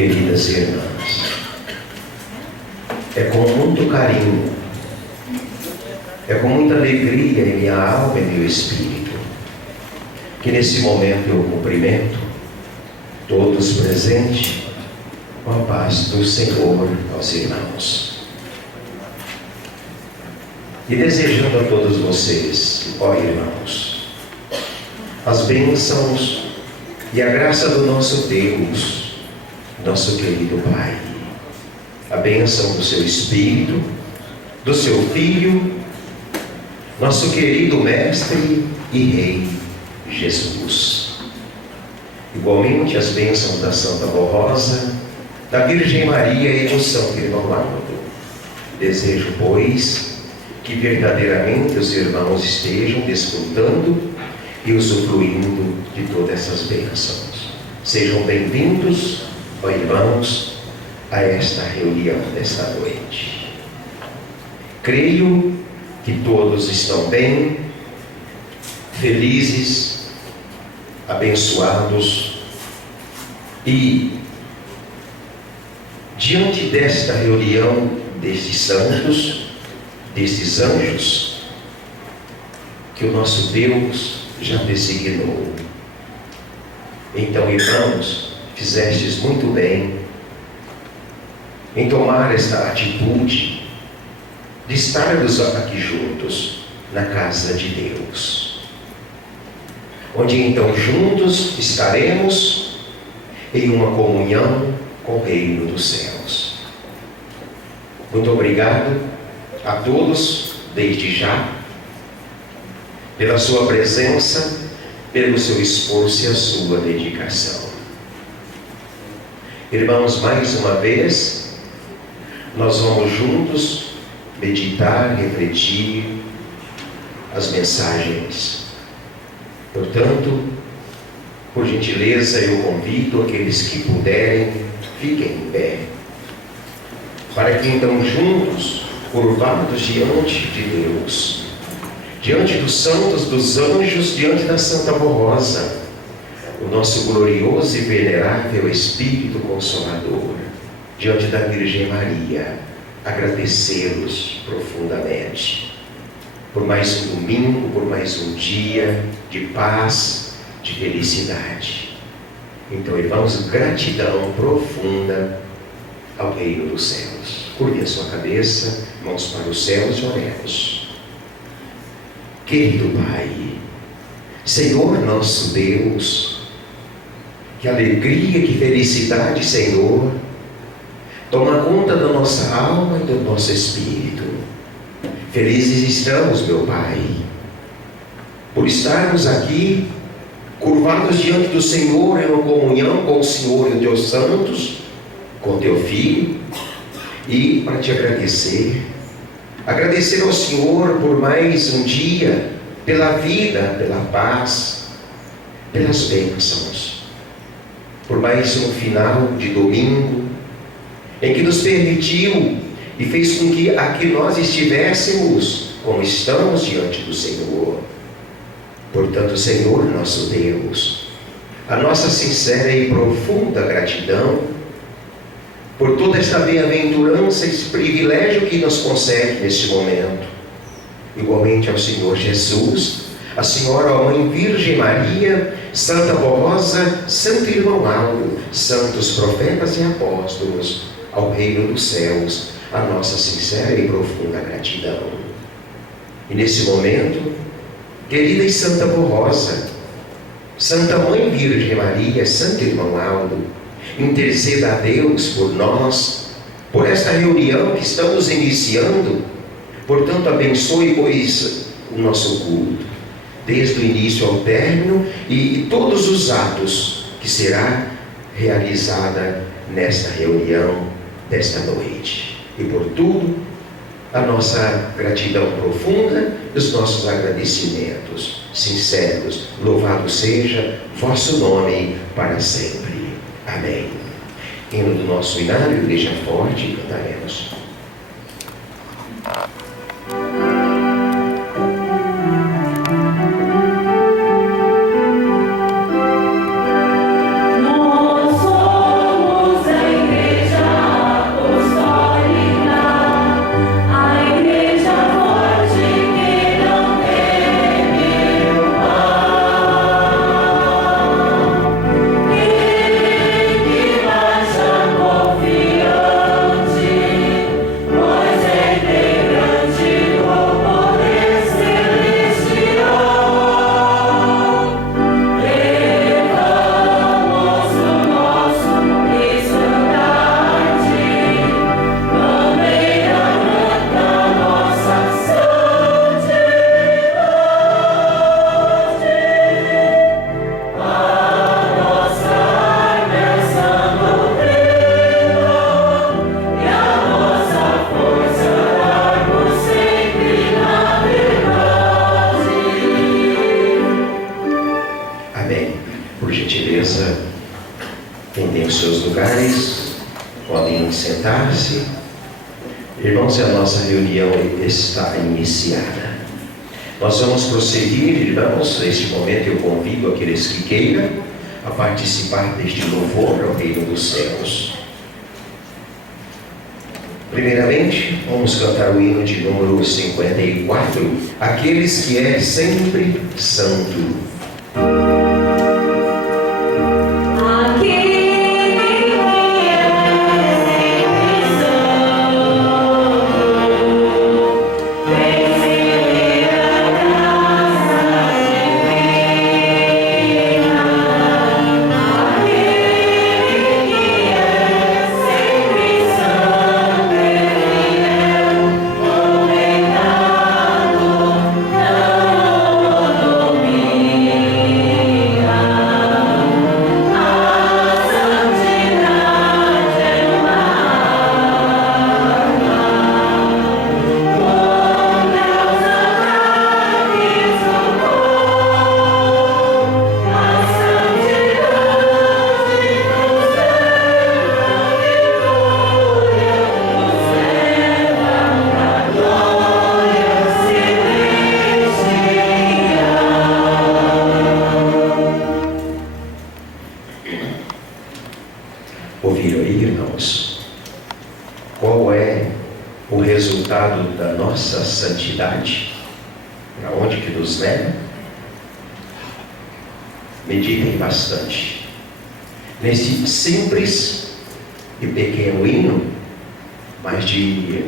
Queridas irmãs, é com muito carinho, é com muita alegria em minha alma e meu espírito, que nesse momento eu cumprimento todos presentes com a paz do Senhor aos irmãos. E desejando a todos vocês, ó irmãos, as bênçãos e a graça do nosso Deus, nosso querido Pai, a bênção do seu Espírito, do seu Filho, nosso querido Mestre e Rei Jesus. Igualmente as bênçãos da Santa Rosa, da Virgem Maria e do Santo Irmão Laudo. Desejo, pois, que verdadeiramente os irmãos estejam desfrutando e usufruindo de todas essas bênçãos. Sejam bem-vindos, ó irmãos, a esta reunião desta noite. Creio que todos estão bem, felizes, abençoados e diante desta reunião destes santos, destes anjos, que o nosso Deus já designou. Então, irmãos, fizestes muito bem em tomar esta atitude de estarmos aqui juntos na casa de Deus, onde então juntos estaremos em uma comunhão com o reino dos céus. Muito obrigado a todos, desde já, pela sua presença, pelo seu esforço e a sua dedicação. Irmãos, mais uma vez, nós vamos juntos meditar, refletir as mensagens. Portanto, por gentileza, eu convido aqueles que puderem, fiquem em pé, para que então juntos, curvados diante de Deus, diante dos santos, dos anjos, diante da Santa Rosa, o nosso glorioso e venerável Espírito Consolador, diante da Virgem Maria, agradecê-los profundamente por mais um domingo, por mais um dia de paz, de felicidade. Então, irmãos, gratidão profunda ao reino dos céus. Curve a sua cabeça, mãos para os céus e oremos. Querido Pai, Senhor nosso Deus, que alegria, que felicidade, Senhor, toma conta da nossa alma e do nosso espírito. Felizes estamos, meu Pai, por estarmos aqui, curvados diante do Senhor, em uma comunhão com o Senhor e os teus santos, com o teu Filho, e para te agradecer ao Senhor por mais um dia, pela vida, pela paz, pelas bênçãos, por mais um final de domingo, em que nos permitiu e fez com que aqui nós estivéssemos como estamos diante do Senhor. Portanto, Senhor nosso Deus, a nossa sincera e profunda gratidão por toda esta bem-aventurança, esse privilégio que nos concede neste momento. Igualmente ao Senhor Jesus, a Senhora, a Mãe Virgem Maria, Santa Rosa, Santo Irmão Laudo, santos profetas e apóstolos, ao reino dos céus, a nossa sincera e profunda gratidão. E nesse momento, querida e Santa Rosa, Santa Mãe Virgem Maria, Santo Irmão Laudo, interceda a Deus por nós, por esta reunião que estamos iniciando. Portanto, abençoe, pois, o nosso culto, desde o início ao término, e todos os atos que será realizada nesta reunião desta noite. E por tudo, a nossa gratidão profunda e os nossos agradecimentos sinceros. Louvado seja vosso nome para sempre. Amém. Hino do nosso inário, Igreja Forte, cantaremos. Nós somos em Podem sentar-se. Irmãos, a nossa reunião está iniciada. Nós vamos prosseguir, irmãos. Neste momento eu convido aqueles que queiram a participar deste louvor ao Reino dos Céus. Primeiramente, vamos cantar o hino de número 54, Aqueles que é sempre santo. Ouviram aí, irmãos? Qual é o resultado da nossa santidade? Para onde que nos leva? Meditem bastante nesse simples e pequeno hino, mas de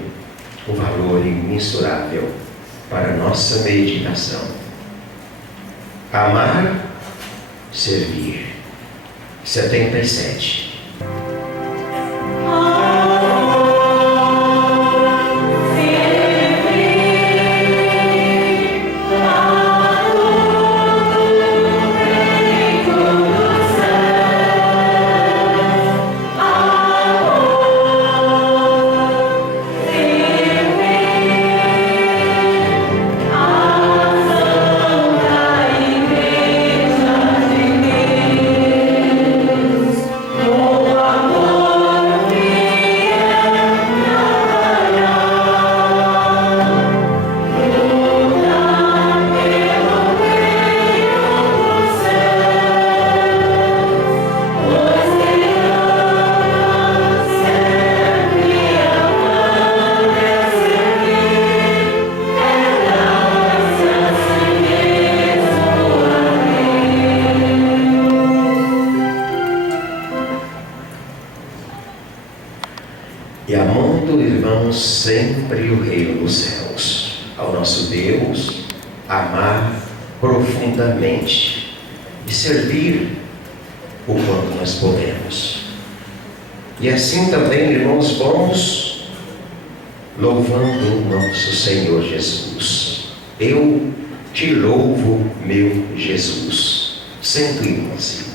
um valor imensurável para a nossa meditação. Amar, servir. 77. E amando, irmãos, sempre o Reino dos Céus, ao nosso Deus, amar profundamente e servir o quanto nós podemos. E assim também, irmãos, vamos louvando o nosso Senhor Jesus. Eu te louvo, meu Jesus. 111.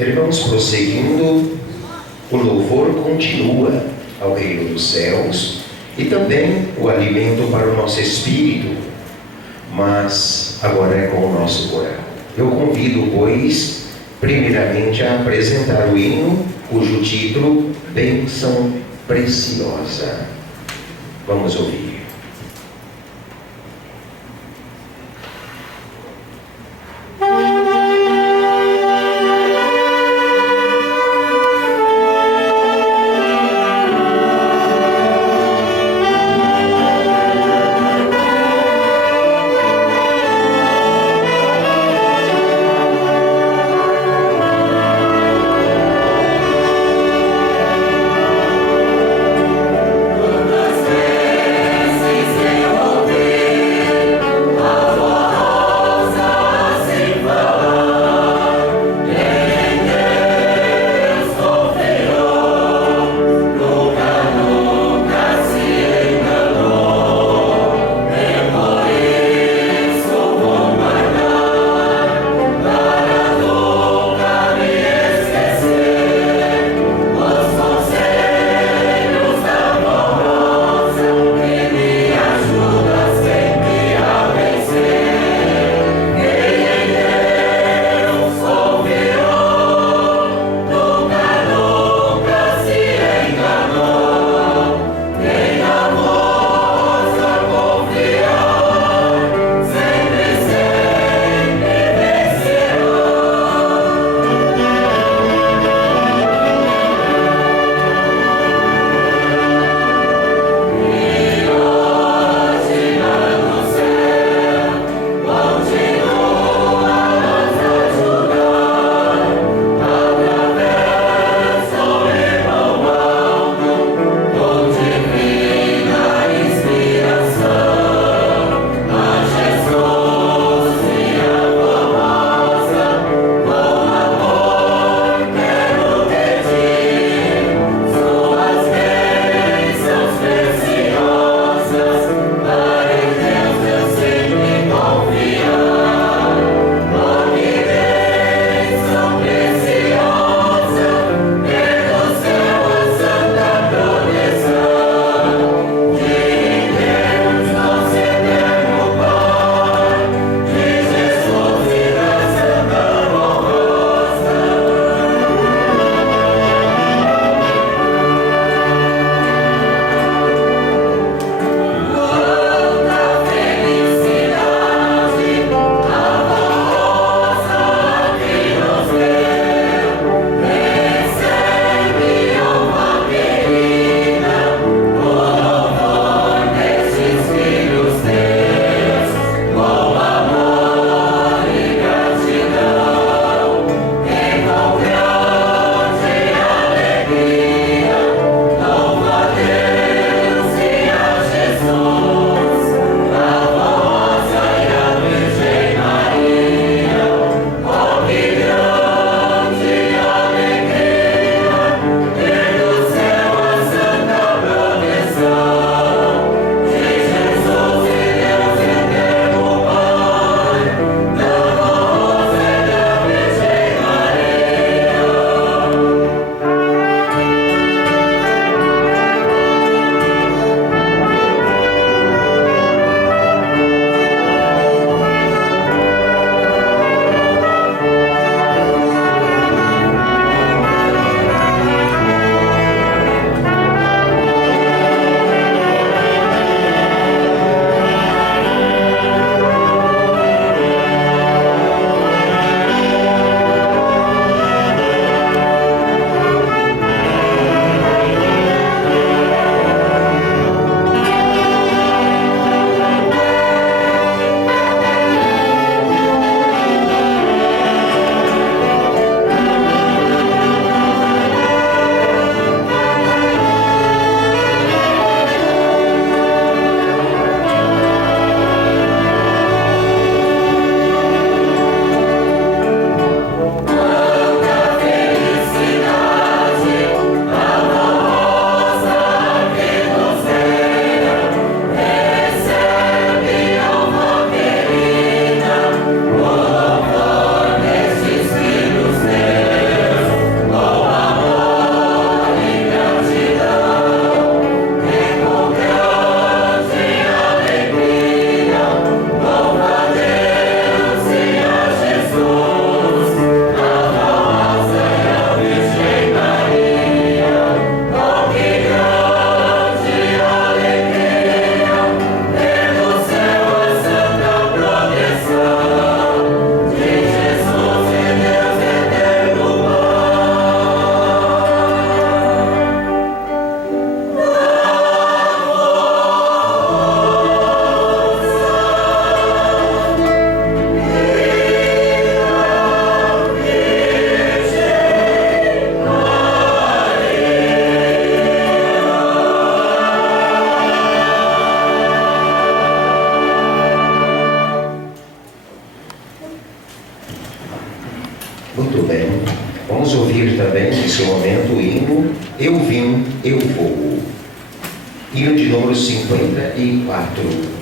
Irmãos, prosseguindo, o louvor continua ao Reino dos Céus e também o alimento para o nosso espírito, mas agora é com o nosso coração. Eu convido, pois, primeiramente a apresentar o hino, cujo título, Bênção Preciosa. Vamos ouvir. Muito bem. Vamos ouvir também nesse momento o hino Eu Vim, Eu Vou. Hino de número 54.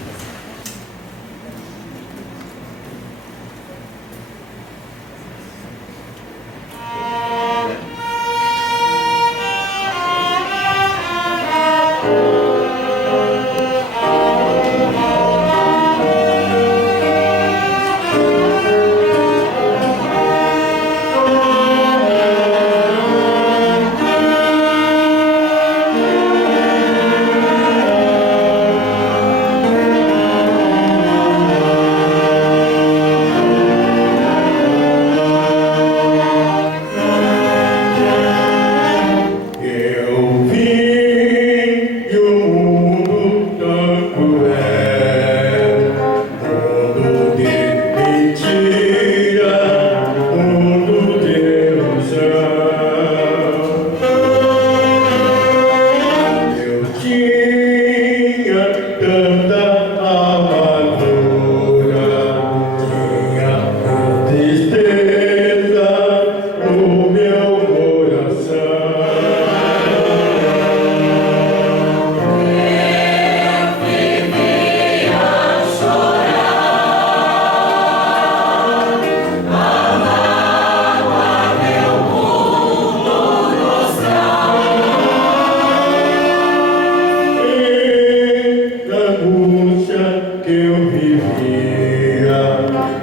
Que eu vivia,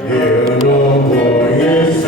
eu não conhecia.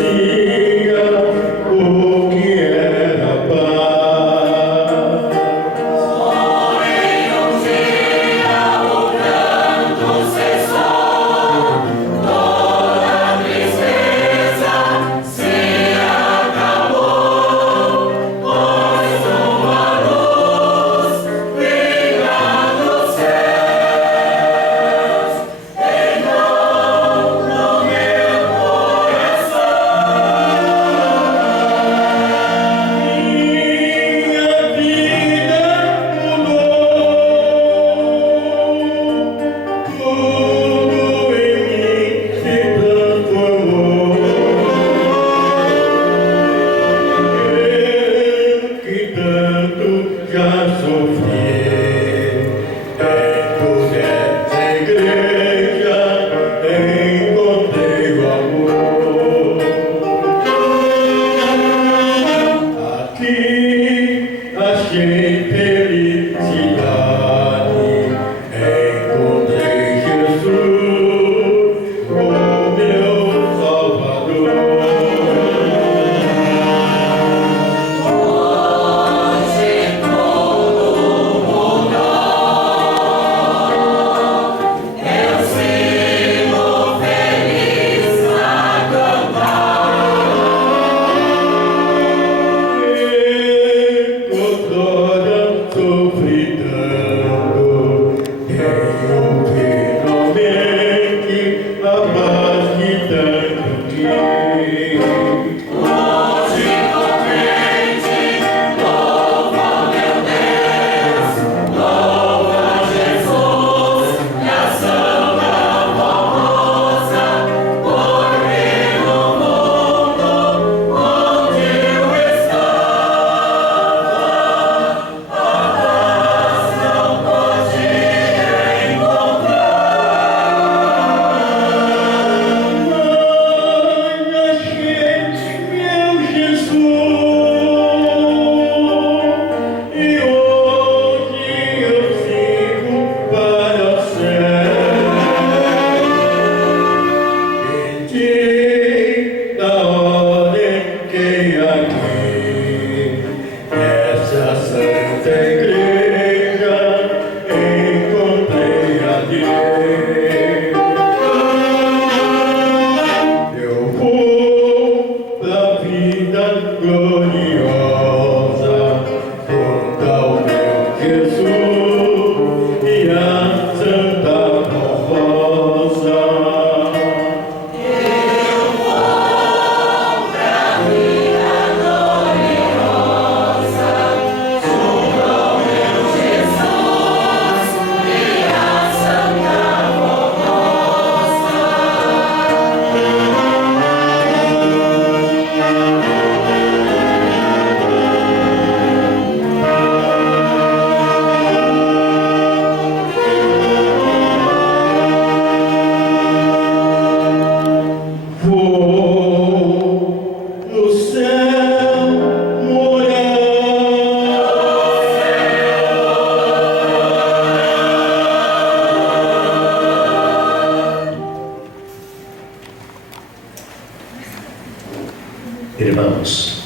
Irmãos,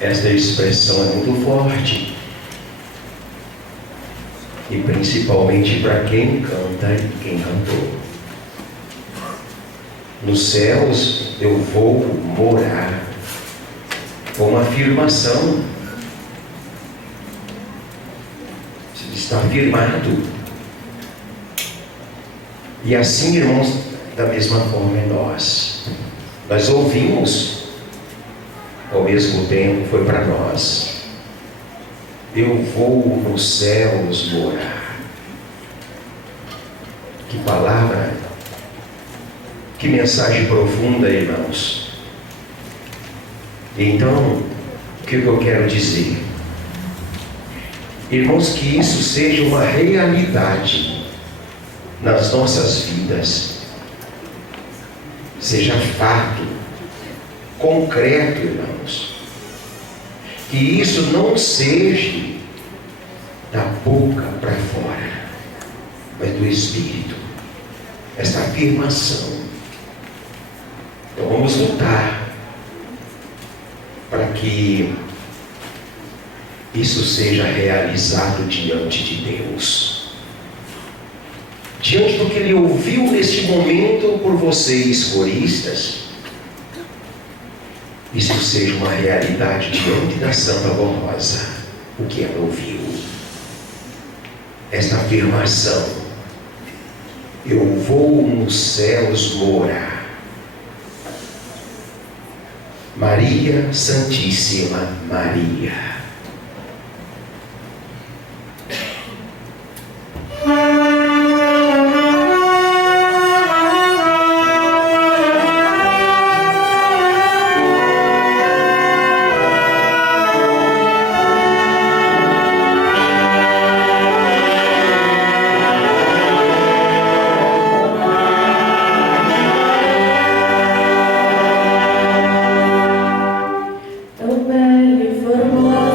esta expressão é muito forte, e principalmente para quem canta e quem cantou. Nos céus eu vou morar, uma afirmação, está afirmado. E assim, irmãos, da mesma forma é nós ouvimos, ao mesmo tempo foi para nós. Eu vou nos céus morar. Que palavra, que mensagem profunda, irmãos. Então, o que eu quero dizer? Irmãos, que isso seja uma realidade nas nossas vidas, seja fato, concreto, irmãos. Que isso não seja da boca para fora, mas do Espírito, esta afirmação. Então vamos lutar para que isso seja realizado diante de Deus, diante do que Ele ouviu neste momento por vocês, coristas. Isso seja uma realidade diante da Santa Rosa, o que ela ouviu. Esta afirmação: eu vou nos céus morar. Maria Santíssima Maria. Tão bela e formosa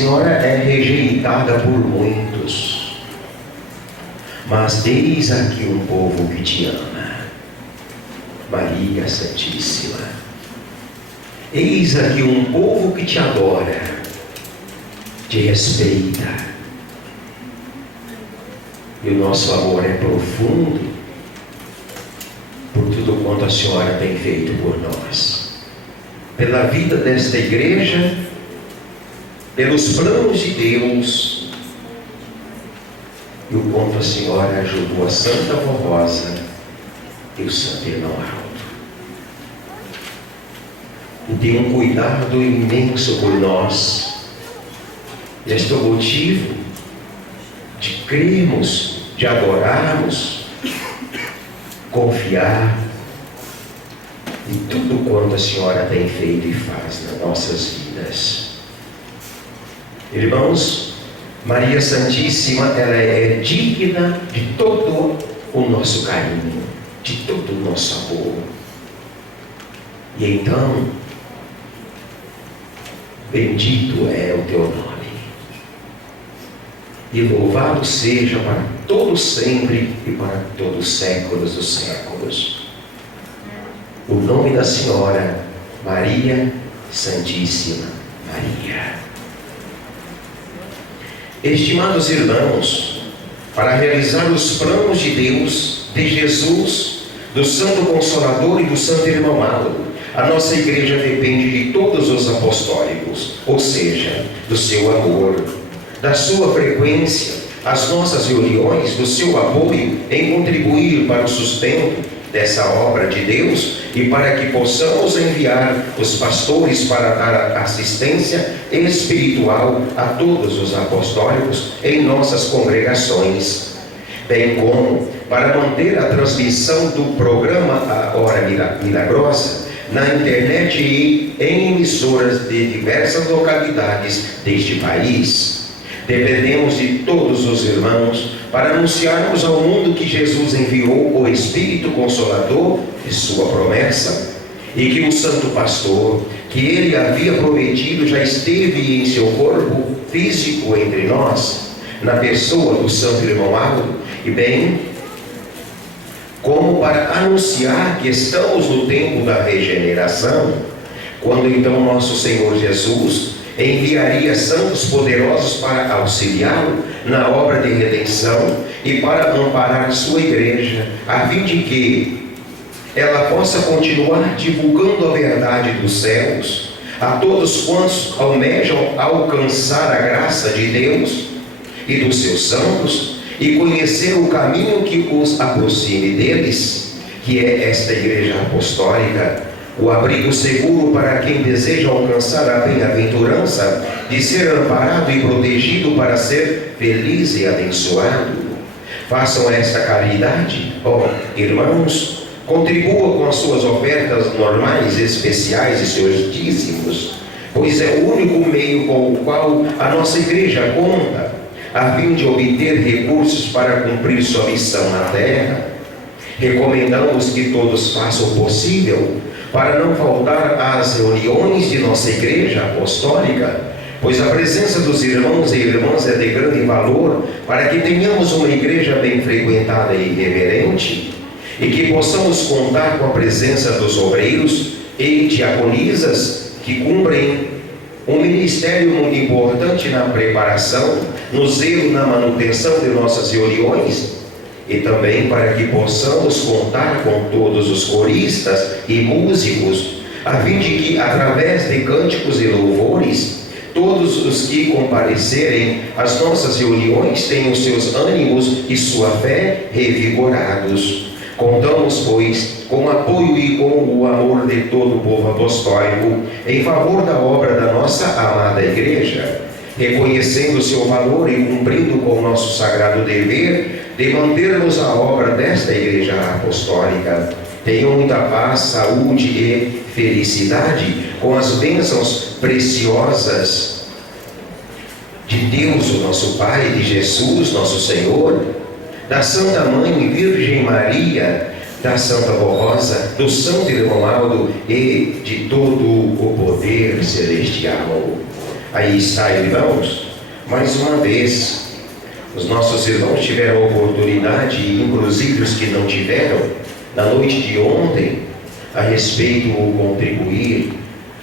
Senhora é rejeitada por muitos, mas eis aqui um povo que te ama, Maria Santíssima. Eis aqui um povo que te adora, te respeita. E o nosso amor é profundo por tudo quanto a Senhora tem feito por nós, pela vida desta igreja, pelos planos de Deus, e o quanto a Senhora ajudou a Santa Vó Rosa e o Santo Irmão Aldo. E tem um cuidado imenso por nós. Este é o motivo de crermos, de adorarmos, confiar em tudo quanto a Senhora tem feito e faz nas nossas vidas. Irmãos, Maria Santíssima, ela é digna de todo o nosso carinho, de todo o nosso amor. E então, bendito é o teu nome, e louvado seja para todos sempre e para todos os séculos dos séculos o nome da Senhora, Maria Santíssima Maria. Estimados irmãos, para realizar os planos de Deus, de Jesus, do Santo Consolador e do Santo Irmão Aldo, a nossa igreja depende de todos os apostólicos, ou seja, do seu amor, da sua frequência, as nossas reuniões, do seu apoio em contribuir para o sustento dessa obra de Deus e para que possamos enviar os pastores para dar assistência espiritual a todos os apostólicos em nossas congregações, bem como para manter a transmissão do programa A Hora Milagrosa na internet e em emissoras de diversas localidades deste país. Dependemos de todos os irmãos para anunciarmos ao mundo que Jesus enviou o Espírito Consolador de sua promessa e que o Santo Pastor, que ele havia prometido, já esteve em seu corpo físico entre nós, na pessoa do Santo Irmão Aldo, e bem como para anunciar que estamos no tempo da regeneração, quando então nosso Senhor Jesus enviaria santos poderosos para auxiliá-lo na obra de redenção e para amparar sua igreja, a fim de que ela possa continuar divulgando a verdade dos céus a todos quantos almejam alcançar a graça de Deus e dos seus santos e conhecer o caminho que os aproxime deles, que é esta igreja apostólica, o abrigo seguro para quem deseja alcançar a bem-aventurança de ser amparado e protegido para ser feliz e abençoado. Façam esta caridade, ó irmãos, contribuam com as suas ofertas normais, especiais e seus dízimos, pois é o único meio com o qual a nossa igreja conta, a fim de obter recursos para cumprir sua missão na terra. Recomendamos que todos façam o possível para não faltar às reuniões de nossa igreja apostólica, pois a presença dos irmãos e irmãs é de grande valor para que tenhamos uma igreja bem frequentada e reverente, e que possamos contar com a presença dos obreiros e diaconisas que cumprem um ministério muito importante na preparação, no zelo na manutenção de nossas reuniões, e também para que possamos contar com todos os coristas e músicos, a fim de que, através de cânticos e louvores, todos os que comparecerem às nossas reuniões tenham seus ânimos e sua fé revigorados. Contamos, pois, com o apoio e com o amor de todo o povo apostólico em favor da obra da nossa amada igreja, reconhecendo o seu valor e cumprindo com o nosso sagrado dever de mantermos a obra desta igreja apostólica. Tenham muita paz, saúde e felicidade com as bênçãos preciosas de Deus, o nosso Pai, de Jesus, nosso Senhor, da Santa Mãe Virgem Maria, da Santa Vó Rosa, do Santo Irmão Aldo e de todo o poder celestial. Aí está, irmãos, mais uma vez, os nossos irmãos tiveram a oportunidade, inclusive os que não tiveram, na noite de ontem, a respeito do contribuir,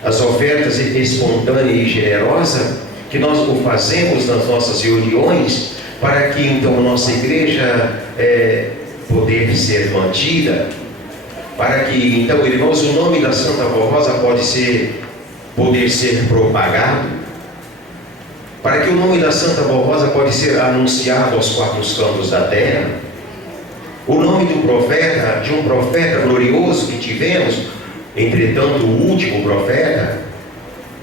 as ofertas espontânea e generosa, que nós o fazemos nas nossas reuniões, para que então a nossa igreja poder ser mantida, para que então, irmãos, o nome da Santa Rosa poder ser propagado, para que o nome da Santa Rosa pode ser anunciado aos quatro cantos da terra. O nome de um profeta glorioso que tivemos, entretanto o último profeta,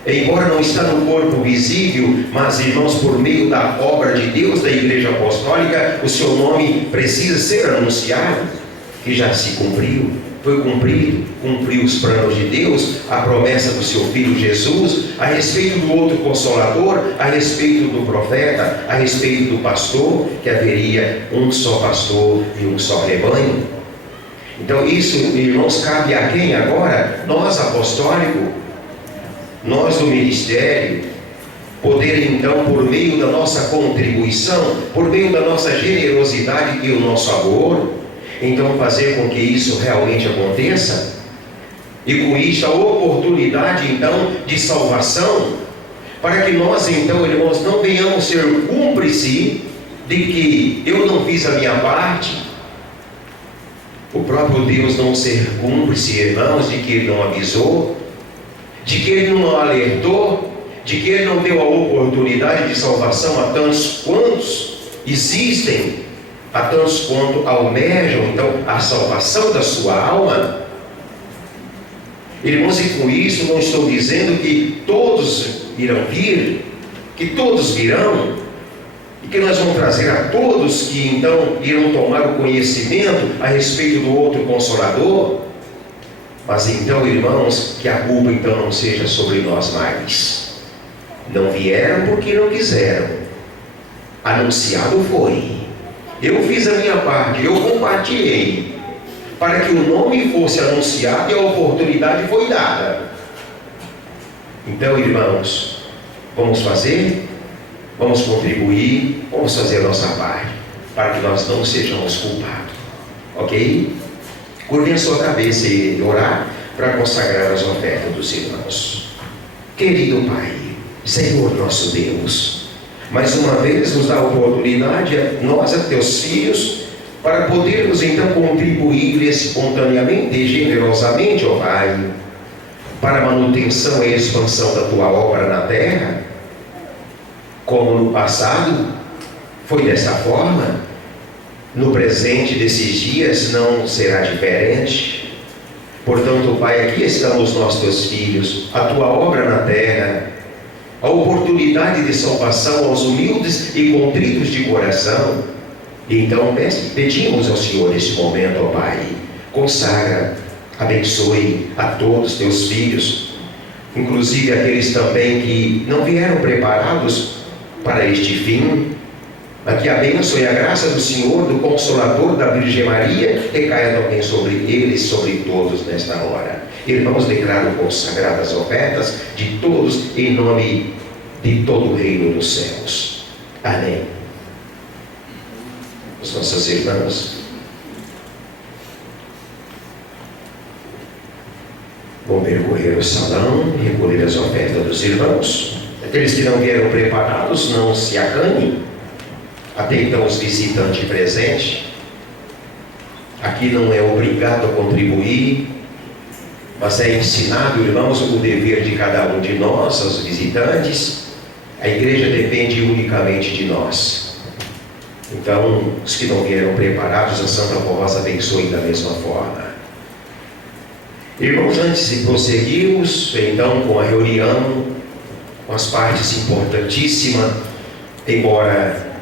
embora não está no corpo visível, mas, irmãos, por meio da obra de Deus, da Igreja Apostólica, o seu nome precisa ser anunciado, que já se cumpriu, foi cumprido, cumpriu os planos de Deus, a promessa do seu Filho Jesus, a respeito do outro Consolador, a respeito do profeta, a respeito do pastor, que haveria um só pastor e um só rebanho. Então isso, irmãos, cabe a quem agora? Nós, apostólico, nós do ministério, poder então, por meio da nossa contribuição, por meio da nossa generosidade e o nosso amor, então fazer com que isso realmente aconteça, e com isso a oportunidade então de salvação, para que nós então, irmãos, não venhamos ser cúmplice de que eu não fiz a minha parte, o próprio Deus não ser cúmplice, irmãos, de que Ele não avisou, de que Ele não alertou, de que Ele não deu a oportunidade de salvação a tantos quantos existem, a tantos quanto almejam então a salvação da sua alma. Irmãos, e com isso não estou dizendo que todos irão vir, que todos virão, e que nós vamos trazer a todos que então irão tomar o conhecimento a respeito do outro Consolador. Mas então, irmãos, que a culpa então não seja sobre nós mais. Não vieram porque não quiseram. Anunciado foi. Eu fiz a minha parte, eu compartilhei, para que o nome fosse anunciado e a oportunidade foi dada. Então, irmãos, vamos fazer, vamos contribuir, vamos fazer a nossa parte, para que nós não sejamos culpados. Ok? Curvem a sua cabeça e orar para consagrar as ofertas dos irmãos. Querido Pai, Senhor nosso Deus, mais uma vez nos dá a oportunidade, nós, teus filhos, para podermos então contribuir espontaneamente e generosamente, ó Pai, para a manutenção e expansão da tua obra na terra, como no passado foi dessa forma, no presente desses dias não será diferente. Portanto, Pai, aqui estamos nós, teus filhos, a tua obra na terra, a oportunidade de salvação aos humildes e contritos de coração. Então pedimos ao Senhor neste momento, ó Pai, consagra, abençoe a todos teus filhos, inclusive aqueles também que não vieram preparados para este fim, mas que a bênção e a graça do Senhor, do Consolador, da Virgem Maria, recaia também sobre eles, sobre todos nesta hora. Irmãos, declaro consagradas as ofertas de todos, em nome de todo o reino dos céus. Amém. Os nossos irmãos vão percorrer o salão, recolher as ofertas dos irmãos. Aqueles que não vieram preparados, não se acanhem. Até então, os visitantes presentes, aqui não é obrigado a contribuir, mas é ensinado, irmãos, o dever de cada um de nós, os visitantes. A igreja depende unicamente de nós. Então, os que não vieram preparados, a Santa Rosa abençoe da mesma forma. Irmãos, antes de prosseguirmos, então, com a reunião, com as partes importantíssimas, embora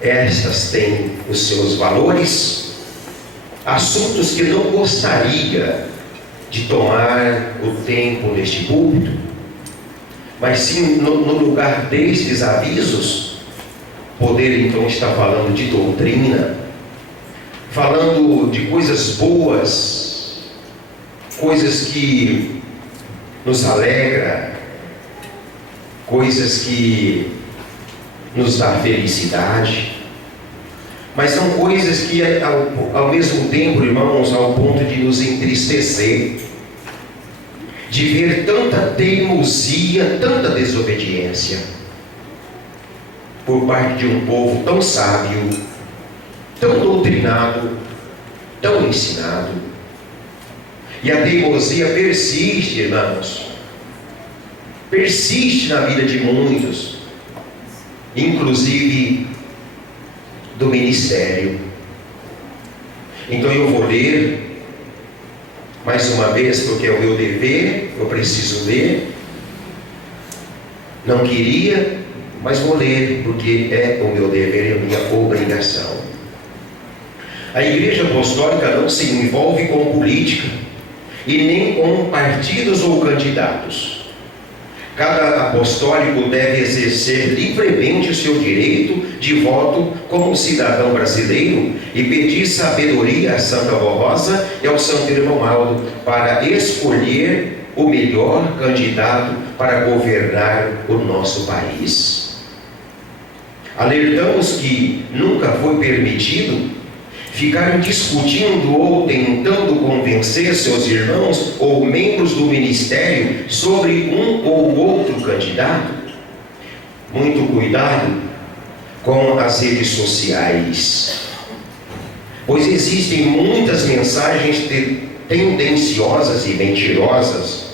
estas têm os seus valores, assuntos que não gostaria de tomar o tempo neste púlpito, mas sim no lugar destes avisos, poder então estar falando de doutrina, falando de coisas boas, coisas que nos alegra, coisas que nos dão felicidade, mas são coisas que ao mesmo tempo, irmãos, ao ponto de nos entristecer, de ver tanta teimosia, tanta desobediência por parte de um povo tão sábio, tão doutrinado, tão ensinado. E a teimosia persiste, irmãos, persiste na vida de muitos, inclusive do ministério. Então eu vou ler mais uma vez, porque é o meu dever, eu preciso ler. Não queria, mas vou ler, porque é o meu dever, é a minha obrigação. A Igreja Apostólica não se envolve com política e nem com partidos ou candidatos. Cada apostólico deve exercer livremente o seu direito de voto como cidadão brasileiro e pedir sabedoria à Santa Rosa e ao Santo Irmão Aldo para escolher o melhor candidato para governar o nosso país. Alertamos que nunca foi permitido ficar discutindo ou tentando convencer seus irmãos ou membros do ministério sobre um ou outro candidato. Muito cuidado com as redes sociais, pois existem muitas mensagens tendenciosas e mentirosas,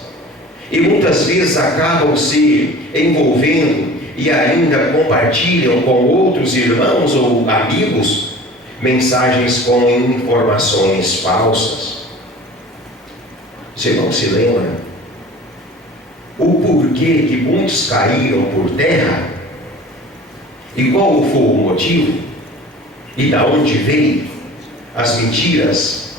e muitas vezes acabam se envolvendo e ainda compartilham com outros irmãos ou amigos mensagens com informações falsas. Você não se lembra o porquê que muitos caíram por terra? E qual foi o motivo? E da onde veio as mentiras,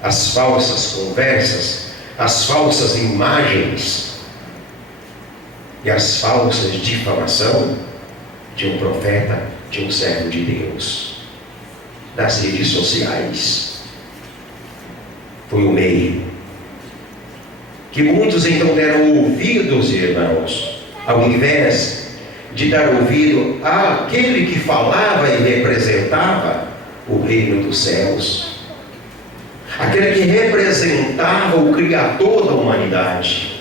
as falsas conversas, as falsas imagens e as falsas difamação de um profeta, de um servo de Deus? Das redes sociais. Foi o meio que muitos então deram ouvidos, irmãos, ao invés de dar ouvido àquele que falava e representava o reino dos céus, aquele que representava o Criador da humanidade,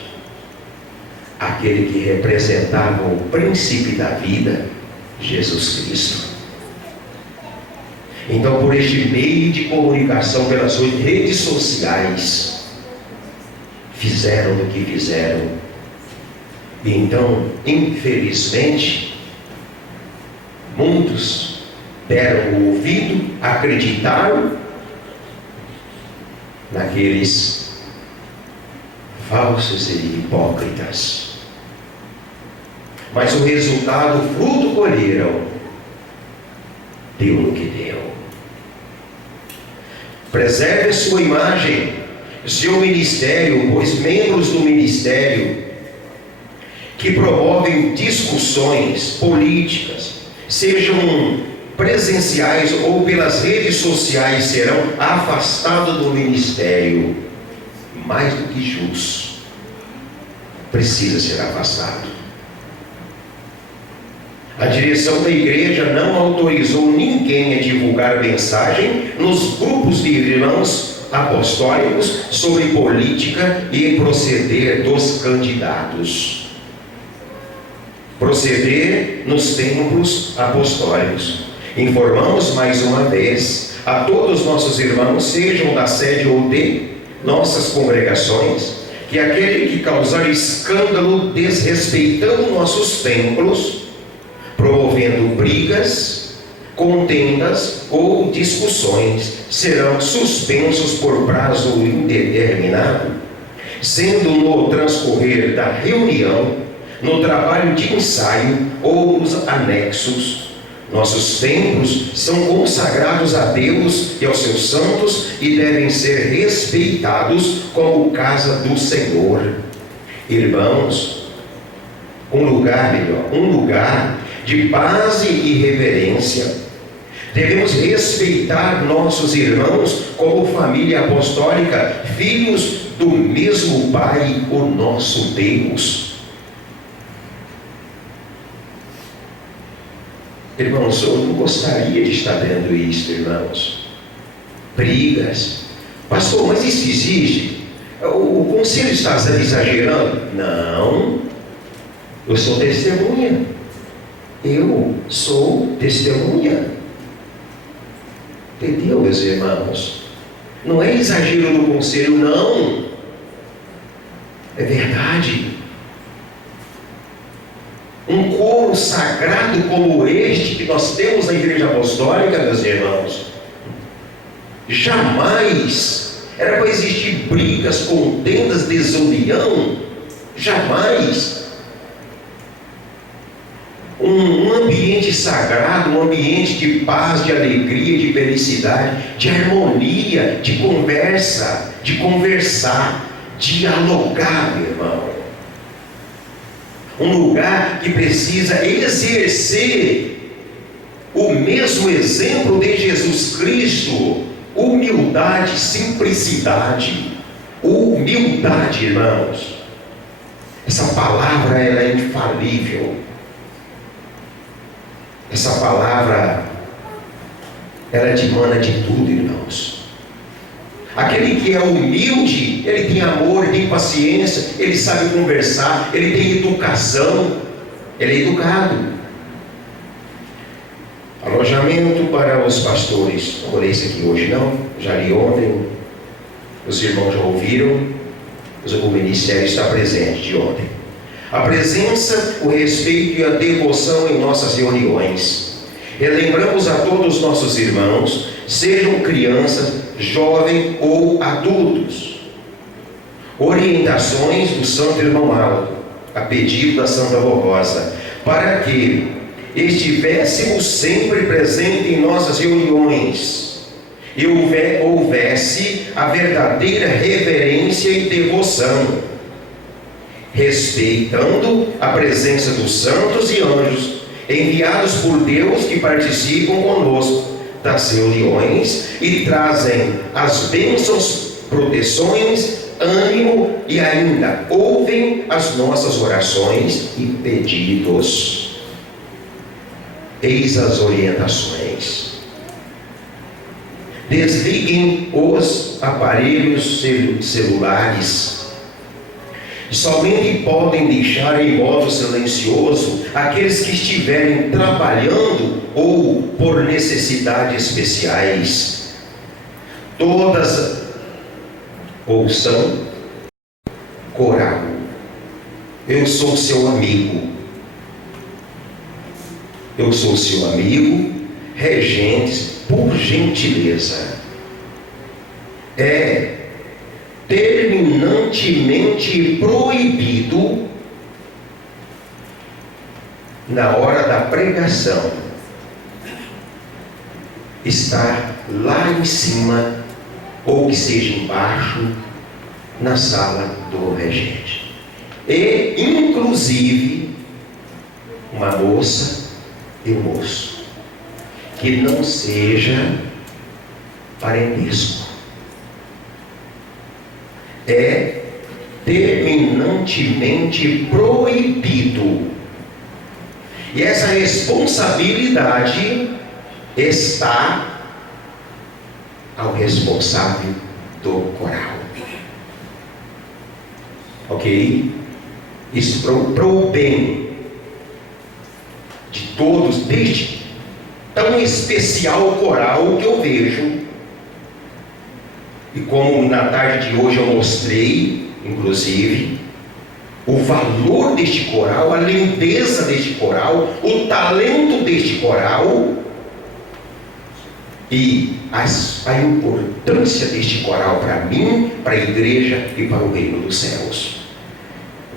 aquele que representava o príncipe da vida, Jesus Cristo. Então, por este meio de comunicação, pelas redes sociais, fizeram o que fizeram. E então, infelizmente, muitos deram o ouvido, acreditaram naqueles falsos e hipócritas. Mas o resultado, o fruto colheram, deu no que deu. Preserve sua imagem, seu ministério, pois membros do ministério que promovem discussões políticas, sejam presenciais ou pelas redes sociais, serão afastados do ministério. Mais do que justo, precisa ser afastado. A direção da igreja não autorizou ninguém a divulgar mensagem nos grupos de irmãos apostólicos sobre política e proceder dos candidatos. Proceder nos templos apostólicos. Informamos mais uma vez a todos os nossos irmãos, sejam da sede ou de nossas congregações, que aquele que causar escândalo desrespeitando nossos templos, promovendo brigas, contendas ou discussões, serão suspensos por prazo indeterminado, sendo no transcorrer da reunião, no trabalho de ensaio ou nos anexos. Nossos templos são consagrados a Deus e aos seus santos e devem ser respeitados como casa do Senhor. Irmãos, um lugar de paz e reverência. Devemos respeitar nossos irmãos como família apostólica, filhos do mesmo Pai, o nosso Deus. Irmãos, eu não gostaria de estar vendo isso, irmãos. Brigas. Pastor, mas isso existe? O conselho está exagerando? Não. Eu sou testemunha. Eu sou testemunha. Entendeu, meus irmãos? Não é exagero no conselho, não. É verdade. Um coro sagrado como este que nós temos na Igreja Apostólica, meus irmãos, jamais era para existir brigas, contendas, desunião. Jamais. Um ambiente sagrado, um ambiente de paz, de alegria, de felicidade, de harmonia, de conversa, de conversar, dialogar, meu irmão. Um lugar que precisa exercer o mesmo exemplo de Jesus Cristo: humildade, simplicidade. Humildade, irmãos. Essa palavra, ela é infalível. Essa palavra, ela dimana de tudo, irmãos. Aquele que é humilde, ele tem amor, ele tem paciência, ele sabe conversar, ele tem educação, ele é educado. Alojamento para os pastores. Não vou ler isso aqui hoje não, já li ontem, os irmãos já ouviram, mas o ministério está presente de ontem. A presença, o respeito e a devoção em nossas reuniões. Relembramos a todos os nossos irmãos, sejam crianças, jovens ou adultos, orientações do Santo Irmão Aldo, a pedido da Santa Rosa, para que estivéssemos sempre presentes em nossas reuniões e houvesse a verdadeira reverência e devoção, respeitando a presença dos santos e anjos enviados por Deus que participam conosco das reuniões e trazem as bênçãos, proteções, ânimo e ainda ouvem as nossas orações e pedidos. Eis as orientações. Desliguem os aparelhos celulares. Somente podem deixar em modo silencioso aqueles que estiverem trabalhando ou por necessidades especiais. Todas ouçam coral. Eu sou seu amigo. Eu sou seu amigo, regentes, por gentileza. É terminantemente proibido na hora da pregação estar lá em cima ou que seja embaixo na sala do regente. E inclusive uma moça e um moço que não seja parentesco. É terminantemente proibido. E essa responsabilidade está ao responsável do coral. Ok? Isso para o bem de todos, desde tão especial coral que eu vejo. E como na tarde de hoje eu mostrei, inclusive, o valor deste coral, a lindeza deste coral, o talento deste coral e a importância deste coral para mim, para a igreja e para o reino dos céus.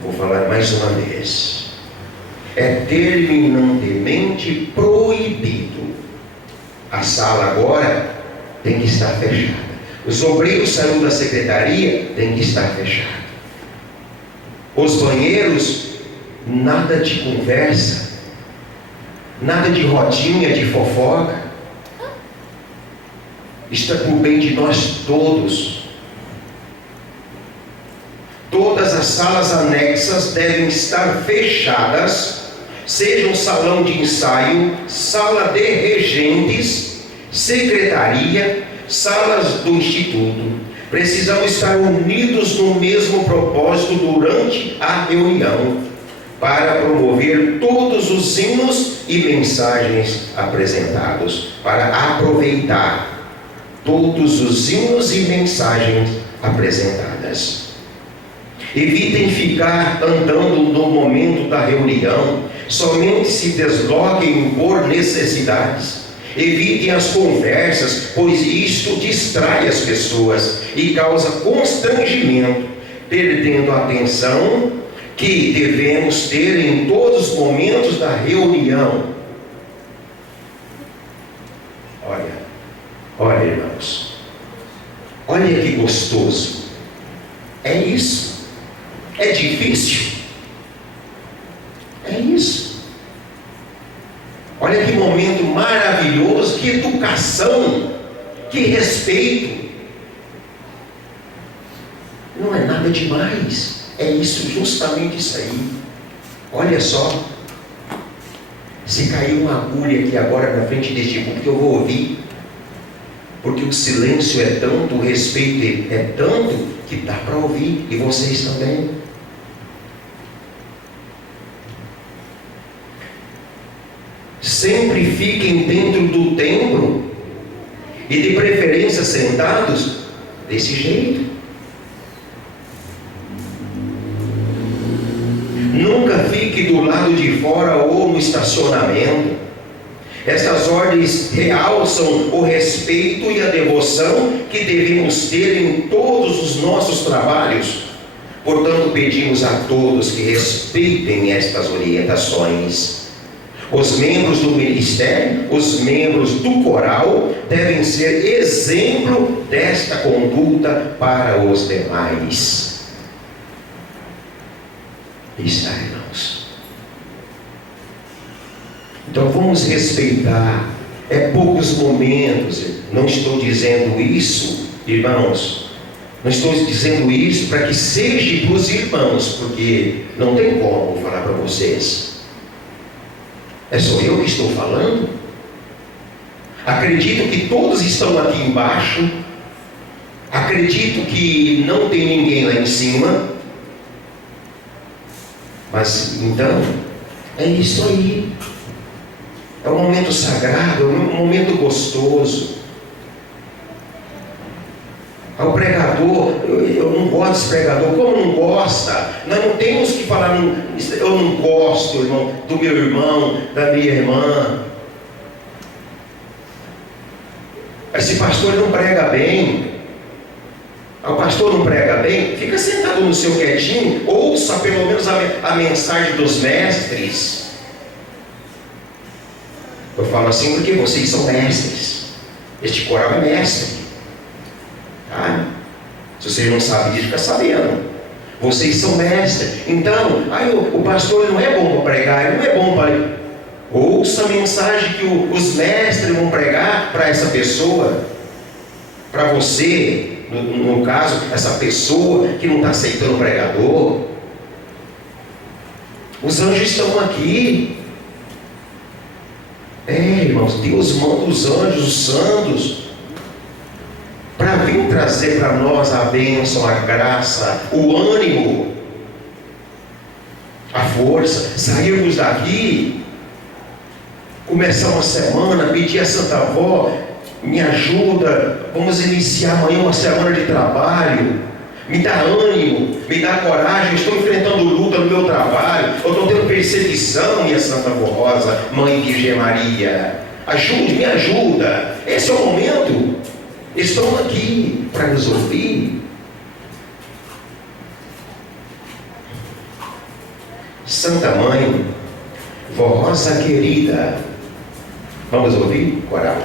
Vou falar mais uma vez. É terminantemente proibido. A sala agora tem que estar fechada. Os obreiros saindo da secretaria tem que estar fechado. Os banheiros, nada de conversa, nada de rodinha, de fofoca. Isto é por bem de nós todos. Todas as salas anexas devem estar fechadas sejam salão de ensaio, sala de regentes, secretaria, salas do instituto. Precisamos estar unidos no mesmo propósito durante a reunião, para promover todos os hinos e mensagens apresentados, para aproveitar todos os hinos e mensagens apresentadas. Evitem ficar andando no momento da reunião, somente se desloquem por necessidades. Evitem as conversas, pois isto distrai as pessoas e causa constrangimento, perdendo a atenção que devemos ter em todos os momentos da reunião. Olha, irmãos, olha que gostoso. É isso. É difícil. É isso. Olha que momento maravilhoso, que educação, que respeito. Não é nada demais. É isso, justamente isso aí. Olha só. Se cair uma agulha aqui agora na frente deste púlpito, eu vou ouvir. Porque o silêncio é tanto, o respeito é tanto, que dá para ouvir. E vocês também. Sempre fiquem dentro do templo. E de preferência sentados desse jeito. Nunca fique do lado de fora ou no estacionamento. Estas ordens realçam o respeito e a devoção que devemos ter em todos os nossos trabalhos. Portanto, pedimos a todos que respeitem estas orientações. Os membros do ministério, os membros do coral, devem ser exemplo desta conduta para os demais. Está, irmãos. Então vamos respeitar. É poucos momentos. Não estou dizendo isso, irmãos. Não estou dizendo isso para que seja para os irmãos, porque não tem como falar para vocês. É só eu que estou falando. Acredito que todos estão aqui embaixo. Acredito que não tem ninguém lá em cima. Mas então, é isso aí. É um momento sagrado, é um momento gostoso. Ao pregador, eu não gosto desse pregador. Como não gosta? Nós não temos que falar, eu não gosto, irmão, do meu irmão, da minha irmã. Esse pastor não prega bem. O pastor não prega bem, fica sentado no seu quietinho, ouça pelo menos a mensagem dos mestres. Eu falo assim porque vocês são mestres. Este coral é mestre. Tá? Se vocês não sabem disso, fica sabendo. Vocês são mestres. Então, o pastor não é bom para pregar, ele não é bom para... Ouça a mensagem que os mestres vão pregar para essa pessoa, para você. No caso, essa pessoa que não está aceitando o pregador. Os anjos estão aqui. Irmãos, Deus manda os anjos, os santos, para vir trazer para nós a bênção, a graça, o ânimo, a força. Sairmos daqui, começar uma semana, pedir a Santa Avó, me ajuda, vamos iniciar amanhã uma semana de trabalho, me dá ânimo, me dá coragem, eu estou enfrentando luta no meu trabalho, eu estou tendo perseguição, minha Santa Avó Rosa, Mãe Virgem Maria, ajude, me ajuda, esse é o momento, estão aqui para nos ouvir. Santa Mãe, Vó Rosa querida, vamos ouvir, coral?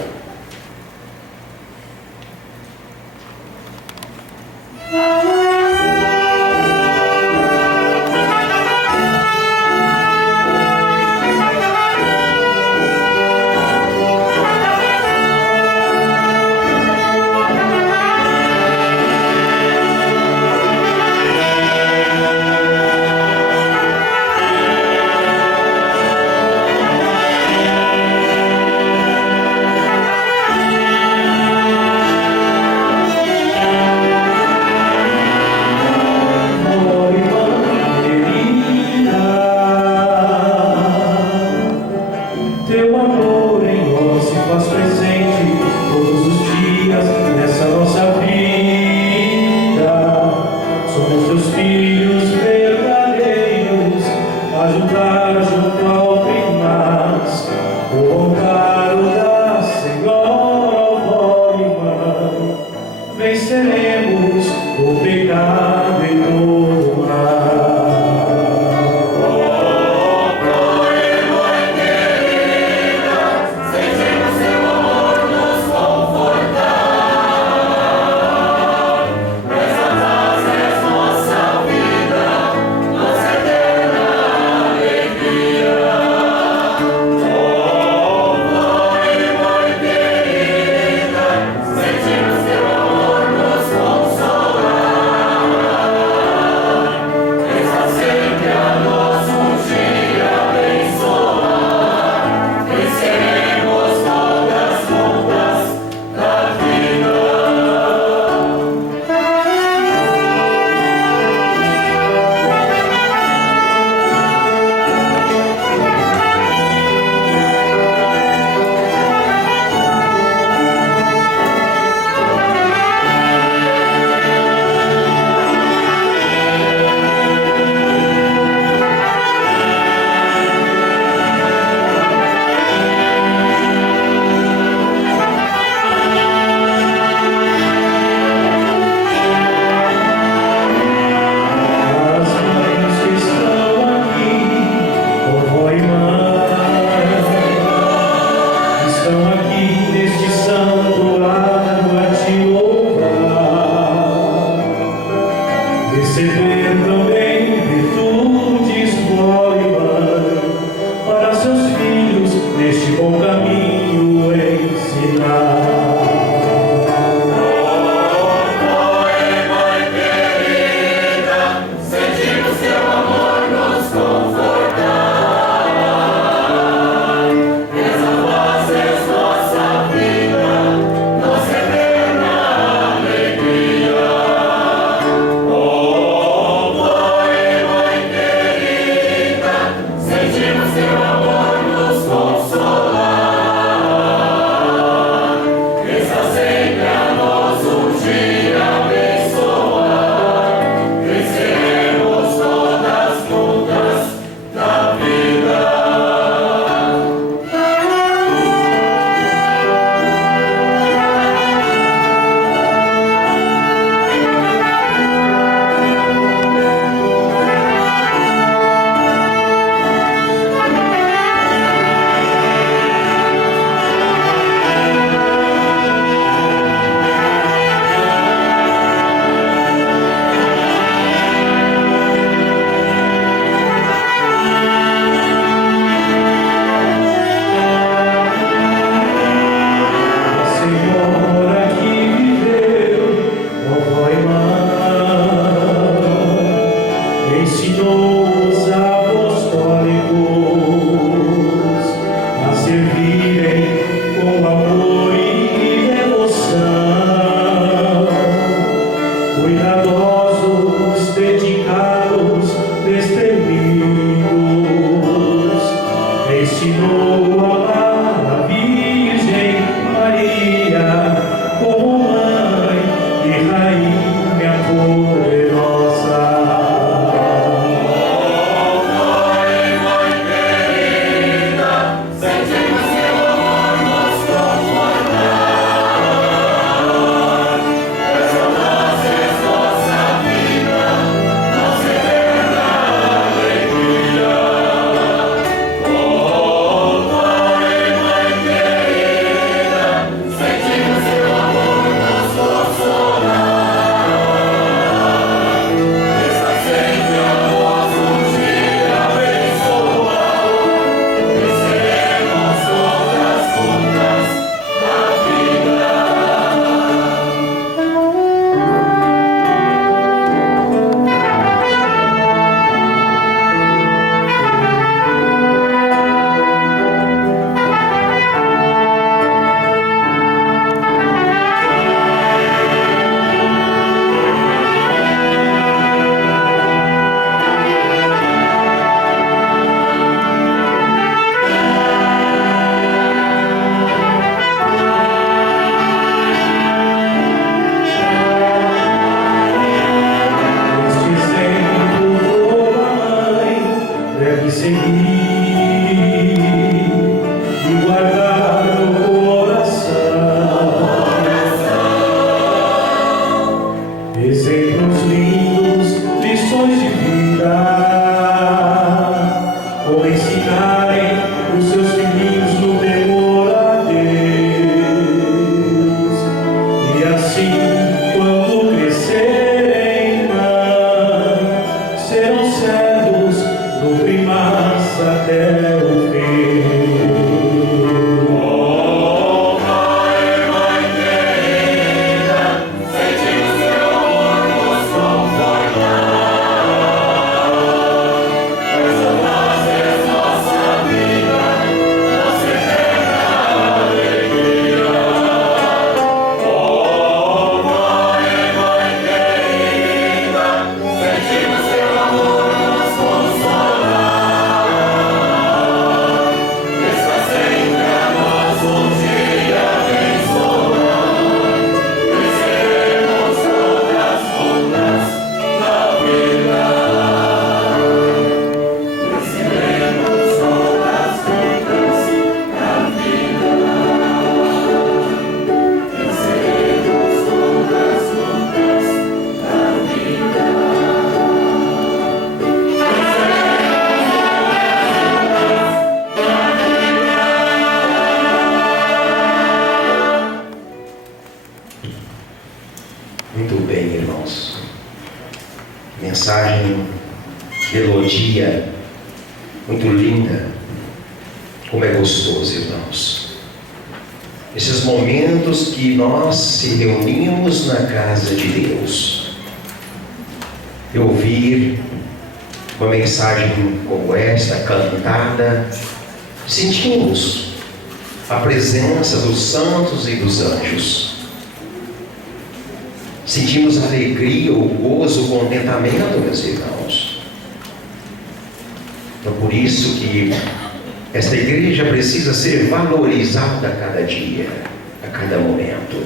piedosos, dedicados, destemidos, ensinou a amar a Virgem Maria como mãe e rainha poderosa. Exemplos lindos, lições de vida, como ensinarem os seus filhinhos no temor a Deus. E assim, quando crescerem, mãe, serão servos do primaz até o fim. Muito bem, irmãos. Mensagem, melodia, muito linda. Como é gostoso, irmãos. Esses momentos que nós se reunimos na casa de Deus. E ouvir uma mensagem como esta, cantada, sentimos a presença dos santos e dos anjos. Sentimos a alegria, o gozo, o contentamento, meus irmãos. Então, por isso que esta igreja precisa ser valorizada a cada dia, a cada momento.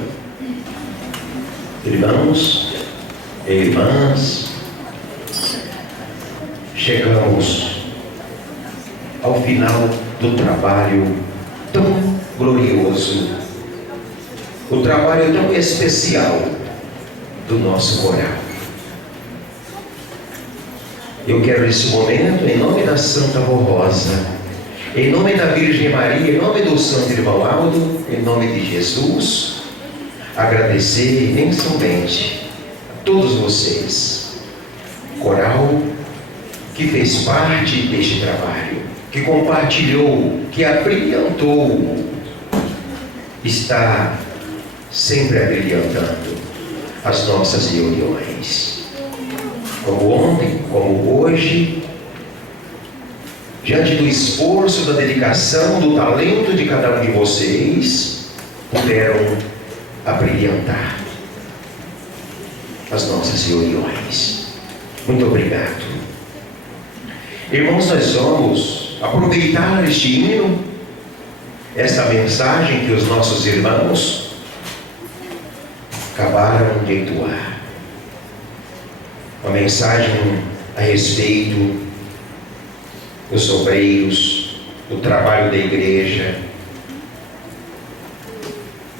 Irmãos e irmãs, chegamos ao final do trabalho tão glorioso, o trabalho tão especial do nosso coral. Eu quero nesse momento, em nome da Santa Avó Rosa, em nome da Virgem Maria, em nome do Santo Irmão Aldo, em nome de Jesus, agradecer imensamente a todos vocês, coral que fez parte deste trabalho, que compartilhou, que abrilhantou, está sempre abrilhantando as nossas reuniões. Como ontem, como hoje, diante do esforço, da dedicação, do talento de cada um de vocês, puderam abrilhantar as nossas reuniões. Muito obrigado. Irmãos, nós vamos aproveitar este hino, esta mensagem que os nossos irmãos acabaram de entoar. Uma mensagem a respeito dos obreiros, do trabalho da igreja,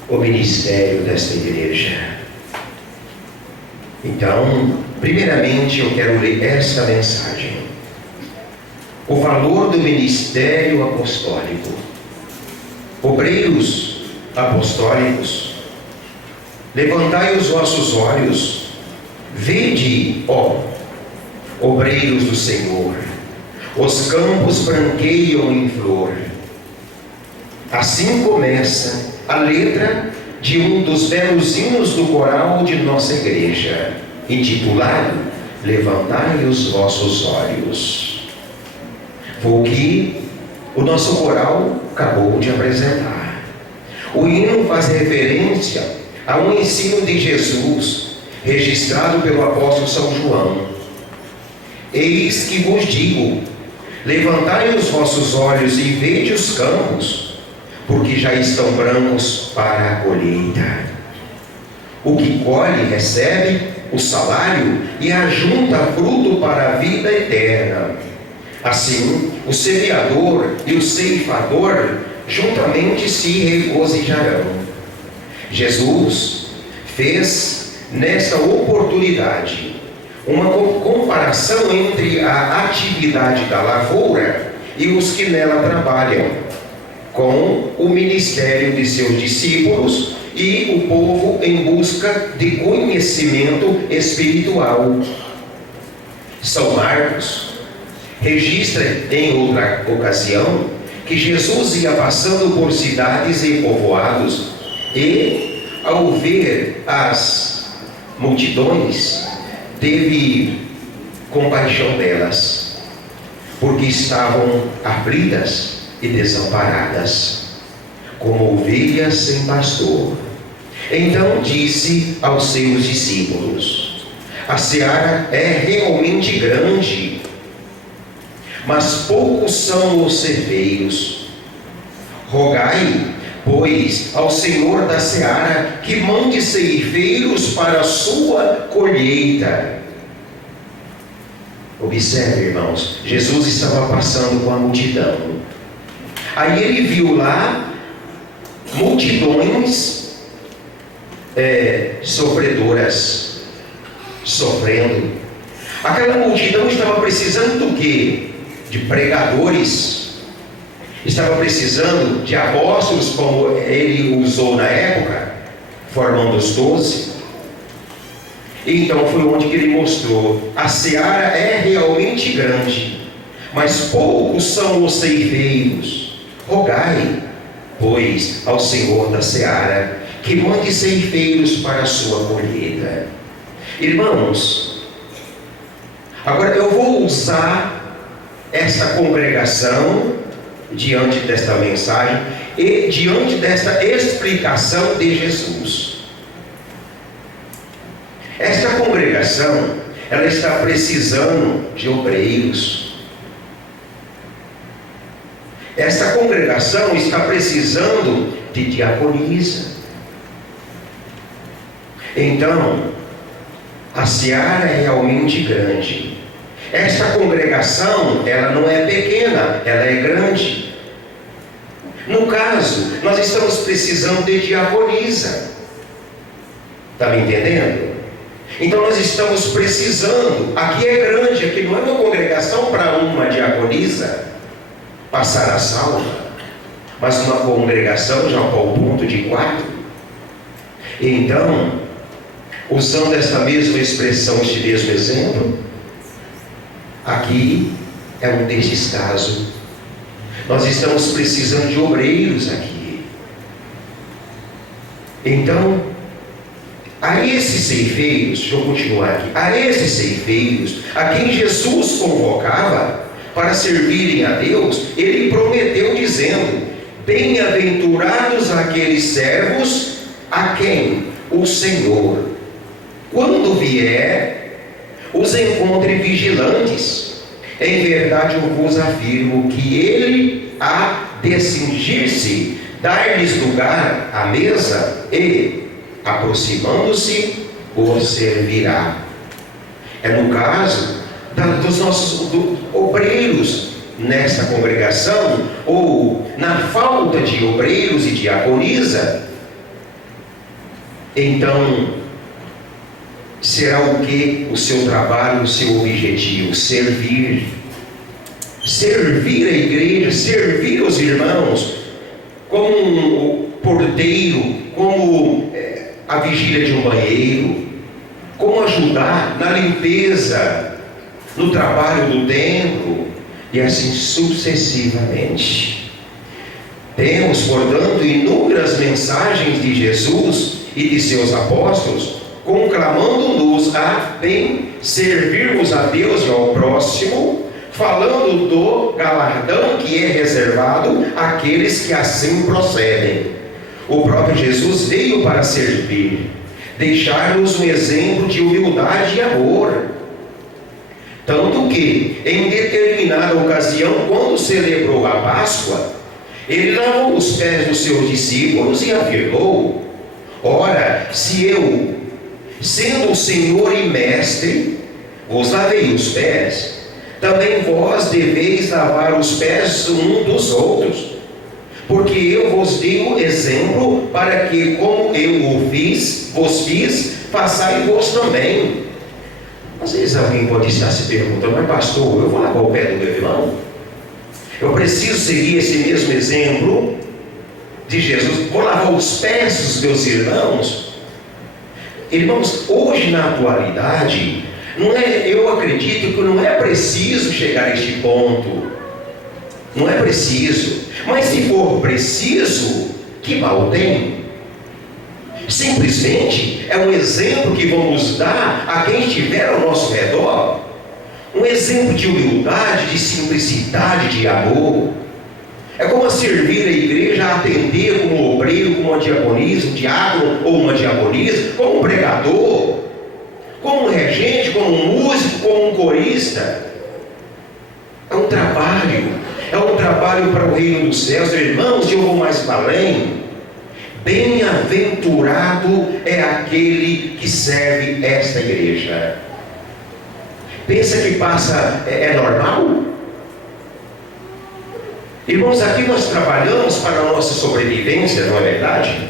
o ministério desta igreja. Então, primeiramente eu quero ler esta mensagem. O valor do ministério apostólico. Obreiros apostólicos, levantai os vossos olhos, vede, ó, obreiros do Senhor, os campos branqueiam em flor. Assim começa a letra de um dos belos hinos do coral de nossa igreja, intitulado Levantai os vossos olhos. Foi o que o nosso coral acabou de apresentar. O hino faz referência a um ensino de Jesus, registrado pelo apóstolo São João. Eis que vos digo, levantai os vossos olhos e vede os campos, porque já estão brancos para a colheita. O que colhe recebe o salário e ajunta fruto para a vida eterna. Assim, o semeador e o ceifador juntamente se regozijarão. Jesus fez nesta oportunidade uma comparação entre a atividade da lavoura e os que nela trabalham, com o ministério de seus discípulos e o povo em busca de conhecimento espiritual. São Marcos registra em outra ocasião que Jesus ia passando por cidades e povoados e, ao ver as multidões, teve compaixão delas, porque estavam aflitas e desamparadas, como ovelhas sem pastor. Então disse aos seus discípulos: a seara é realmente grande, mas poucos são os ceifeiros. Rogai, pois, ao Senhor da seara que mande ceifeiros para a sua colheita. Observe, irmãos, Jesus estava passando com a multidão. Aí ele viu lá multidões sofredoras, sofrendo. Aquela multidão estava precisando do quê? De pregadores, estava precisando de apóstolos, como ele usou na época, formando os 12. Então foi onde que ele mostrou: a seara é realmente grande, mas poucos são os ceifeiros. Rogai, pois, ao Senhor da seara que mande ceifeiros para a sua colheita. Irmãos, agora eu vou usar esta congregação diante desta mensagem e diante desta explicação de Jesus. Esta congregação, ela está precisando de obreiros. Esta congregação está precisando de diaconisa. Então, a seara é realmente grande. Esta congregação, ela não é pequena, ela é grande. No caso, nós estamos precisando de diaconisa. Está me entendendo? Então nós estamos precisando, aqui é grande, aqui não é uma congregação para uma diaconisa passar a salva, mas uma congregação já ao ponto de 4. Então, usando esta mesma expressão, este mesmo exemplo, aqui é um destes casos. Nós estamos precisando de obreiros aqui. Então, a esses ceifeiros, deixa eu continuar aqui, a esses ceifeiros, a quem Jesus convocava para servirem a Deus, ele prometeu dizendo: bem-aventurados aqueles servos a quem o Senhor, quando vier, os encontre vigilantes. Em verdade eu vos afirmo que ele há de cingir-se, dar-lhes lugar à mesa e, aproximando-se, os servirá. É no caso dos nossos obreiros nessa congregação, ou na falta de obreiros e diaconisa, então será o que o seu trabalho, o seu objetivo? Servir. Servir a igreja, servir os irmãos, como um porteiro, como a vigília de um banheiro, como ajudar na limpeza, no trabalho do templo, e assim sucessivamente. Temos, portanto, inúmeras mensagens de Jesus e de seus apóstolos, conclamando-nos a bem servirmos a Deus e ao próximo, falando do galardão que é reservado àqueles que assim procedem. O próprio Jesus veio para servir, deixar-nos um exemplo de humildade e amor. Tanto que, em determinada ocasião, quando celebrou a Páscoa, ele lavou os pés dos seus discípulos e afirmou: ora, se eu, sendo o Senhor e Mestre, vos lavei os pés, também vós deveis lavar os pés um dos outros, porque eu vos dei o exemplo para que, como eu vos fiz, façais vós também. Às vezes alguém pode estar se perguntando: mas pastor, eu vou lavar o pé do meu irmão? Eu preciso seguir esse mesmo exemplo de Jesus? Vou lavar os pés dos meus irmãos? Irmãos, hoje na atualidade, eu acredito que não é preciso chegar a este ponto. Não é preciso. Mas se for preciso, que mal tem? Simplesmente é um exemplo que vamos dar a quem estiver ao nosso redor. Um exemplo de humildade, de simplicidade, de amor. É como a servir a igreja, a atender como obreiro, como uma diaconisa, um diácono ou uma diaconisa, como um pregador, como um regente, como um músico, como um corista. É um trabalho para o reino dos céus. Irmãos, eu vou mais para além. Bem-aventurado é aquele que serve esta igreja. Pensa que é normal? Irmãos, aqui nós trabalhamos para a nossa sobrevivência, não é verdade?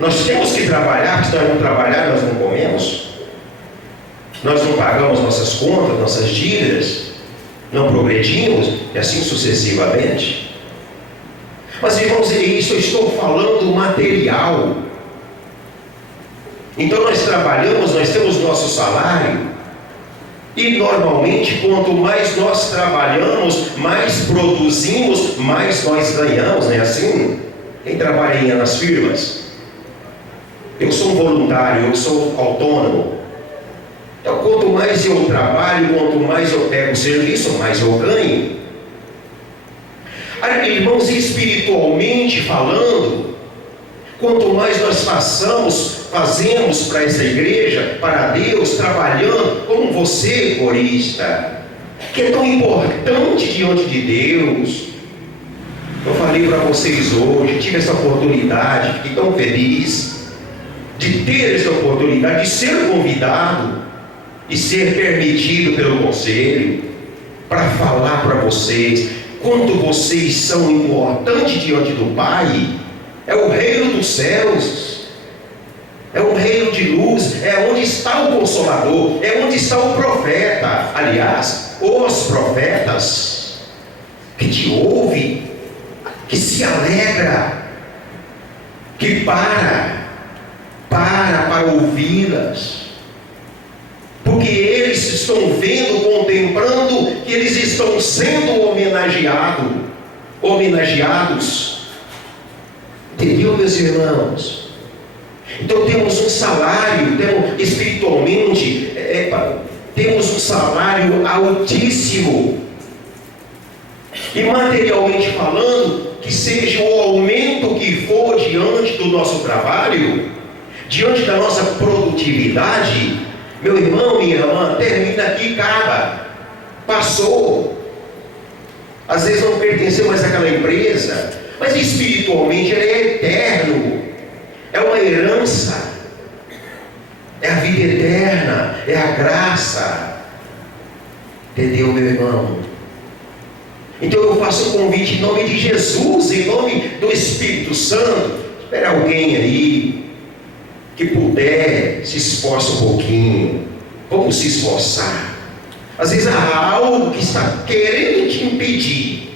Nós temos que trabalhar, porque se nós não trabalhar, nós não comemos. Nós não pagamos nossas contas, nossas dívidas, não progredimos, e assim sucessivamente. Mas, irmãos, isso eu estou falando material. Então nós trabalhamos, nós temos nosso salário, e normalmente quanto mais nós trabalhamos, mais produzimos, mais nós ganhamos, não é assim? Quem trabalha nas firmas? Eu sou um voluntário, eu sou autônomo. Então quanto mais eu trabalho, quanto mais eu pego serviço, mais eu ganho. Irmãos, espiritualmente falando, quanto mais nós fazemos para essa igreja, para Deus, trabalhando, como você, corista, que é tão importante diante de Deus. Eu falei para vocês hoje, tive essa oportunidade, fiquei tão feliz de ter essa oportunidade, de ser convidado e ser permitido pelo conselho para falar para vocês quanto vocês são importantes diante do Pai. É o reino dos céus, é um reino de luz, é onde está o Consolador, é onde está o profeta. Aliás, os profetas que te ouvem, que se alegra, que para ouvi-las, porque eles estão vendo, contemplando que eles estão sendo homenageados. Entendeu, meus irmãos? Então temos um salário, espiritualmente, temos um salário altíssimo. E materialmente falando, que seja o aumento que for diante do nosso trabalho, Diante da nossa produtividade, meu irmão, minha irmã, termina aqui, acaba, passou. Às vezes não pertenceu mais àquela empresa, mas espiritualmente ele é eterno, é uma herança, é a vida eterna, é a graça. Entendeu, meu irmão? Então eu faço um convite em nome de Jesus, em nome do Espírito Santo. Espera alguém aí que puder, se esforça um pouquinho. Vamos se esforçar. Às vezes há algo que está querendo te impedir.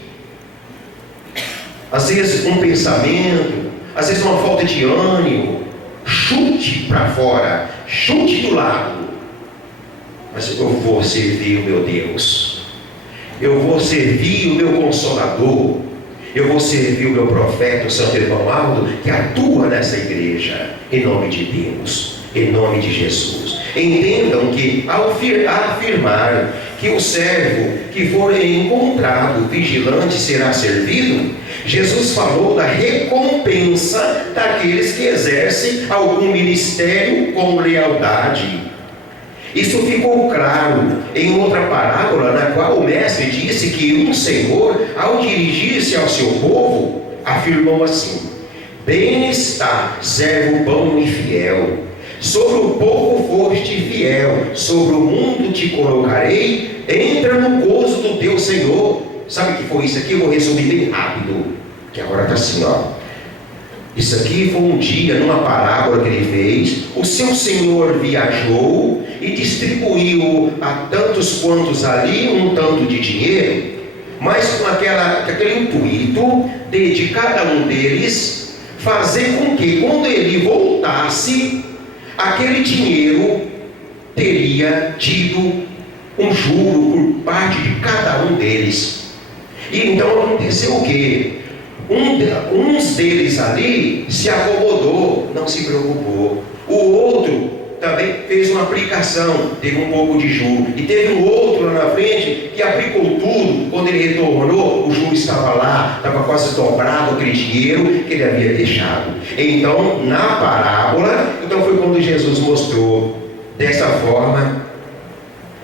Às vezes um pensamento, às vezes uma falta de ânimo. Chute para fora, chute do lado. Mas eu vou servir o meu Deus. Eu vou servir o meu Consolador. Eu vou servir o meu profeta, o Santo Irmão Aldo, que atua nessa igreja. Em nome de Deus, em nome de Jesus. Entendam que ao afirmar que o servo que for encontrado vigilante será servido, Jesus falou da recompensa daqueles que exercem algum ministério com lealdade. Isso ficou claro em outra parábola, na qual o mestre disse que um senhor, ao dirigir-se ao seu povo, afirmou assim: bem está, servo bom e fiel. Sobre o pouco foste fiel, sobre o mundo te colocarei, entra no gozo do teu Senhor. Sabe o que foi isso aqui? Eu vou resumir bem rápido, que agora está assim, ó. Isso aqui foi um dia, numa parábola que ele fez. O seu senhor viajou e distribuiu a tantos quantos ali um tanto de dinheiro, mas com aquele intuito de cada um deles fazer com que, quando ele voltasse, aquele dinheiro teria tido um juro por parte de cada um deles. E então aconteceu o quê? Uns deles ali se acomodou, não se preocupou. O outro também fez uma aplicação, teve um pouco de juro. E teve um outro lá na frente que aplicou tudo. Quando ele retornou, o juro estava lá, estava quase dobrado aquele dinheiro que ele havia deixado. Então, na parábola, então foi quando Jesus mostrou dessa forma,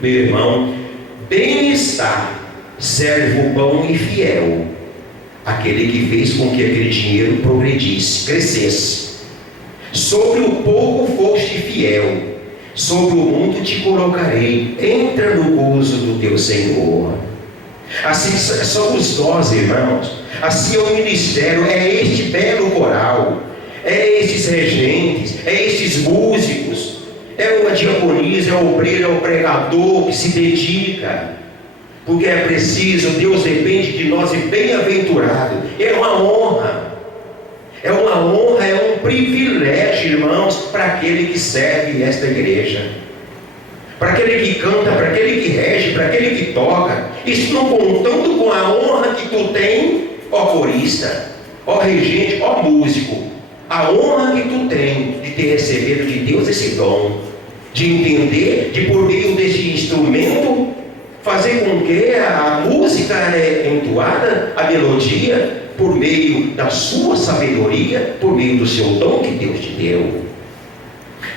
meu irmão, bem está, servo bom e fiel, aquele que fez com que aquele dinheiro progredisse, crescesse. Sobre o pouco foste fiel, sobre o mundo te colocarei, entra no gozo do teu Senhor. Assim somos nós, irmãos. Assim é o ministério, é este belo coral, é estes regentes, é estes músicos, é uma diaconisa, é o obreiro, é o pregador que se dedica. Porque é preciso, Deus depende de nós e bem-aventurado. É uma honra, é um privilégio, irmãos, para aquele que serve esta igreja, para aquele que canta, para aquele que rege, para aquele que toca. Isso não contando com a honra que tu tem, ó corista, ó regente, ó músico, a honra que tu tem de ter recebido de Deus esse dom, de entender, de por meio deste instrumento fazer com que a música entoada, a melodia, por meio da sua sabedoria, por meio do seu dom que Deus te deu.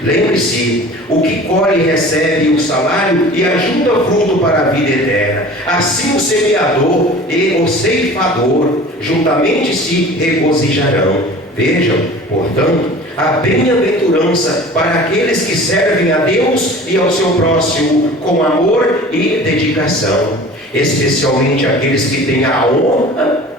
Lembre-se, o que colhe recebe o salário e ajunta fruto para a vida eterna. Assim o semeador e o ceifador juntamente se regozijarão. Vejam, portanto, a bem-aventurança para aqueles que servem a Deus e ao seu próximo com amor e dedicação, especialmente aqueles que têm a honra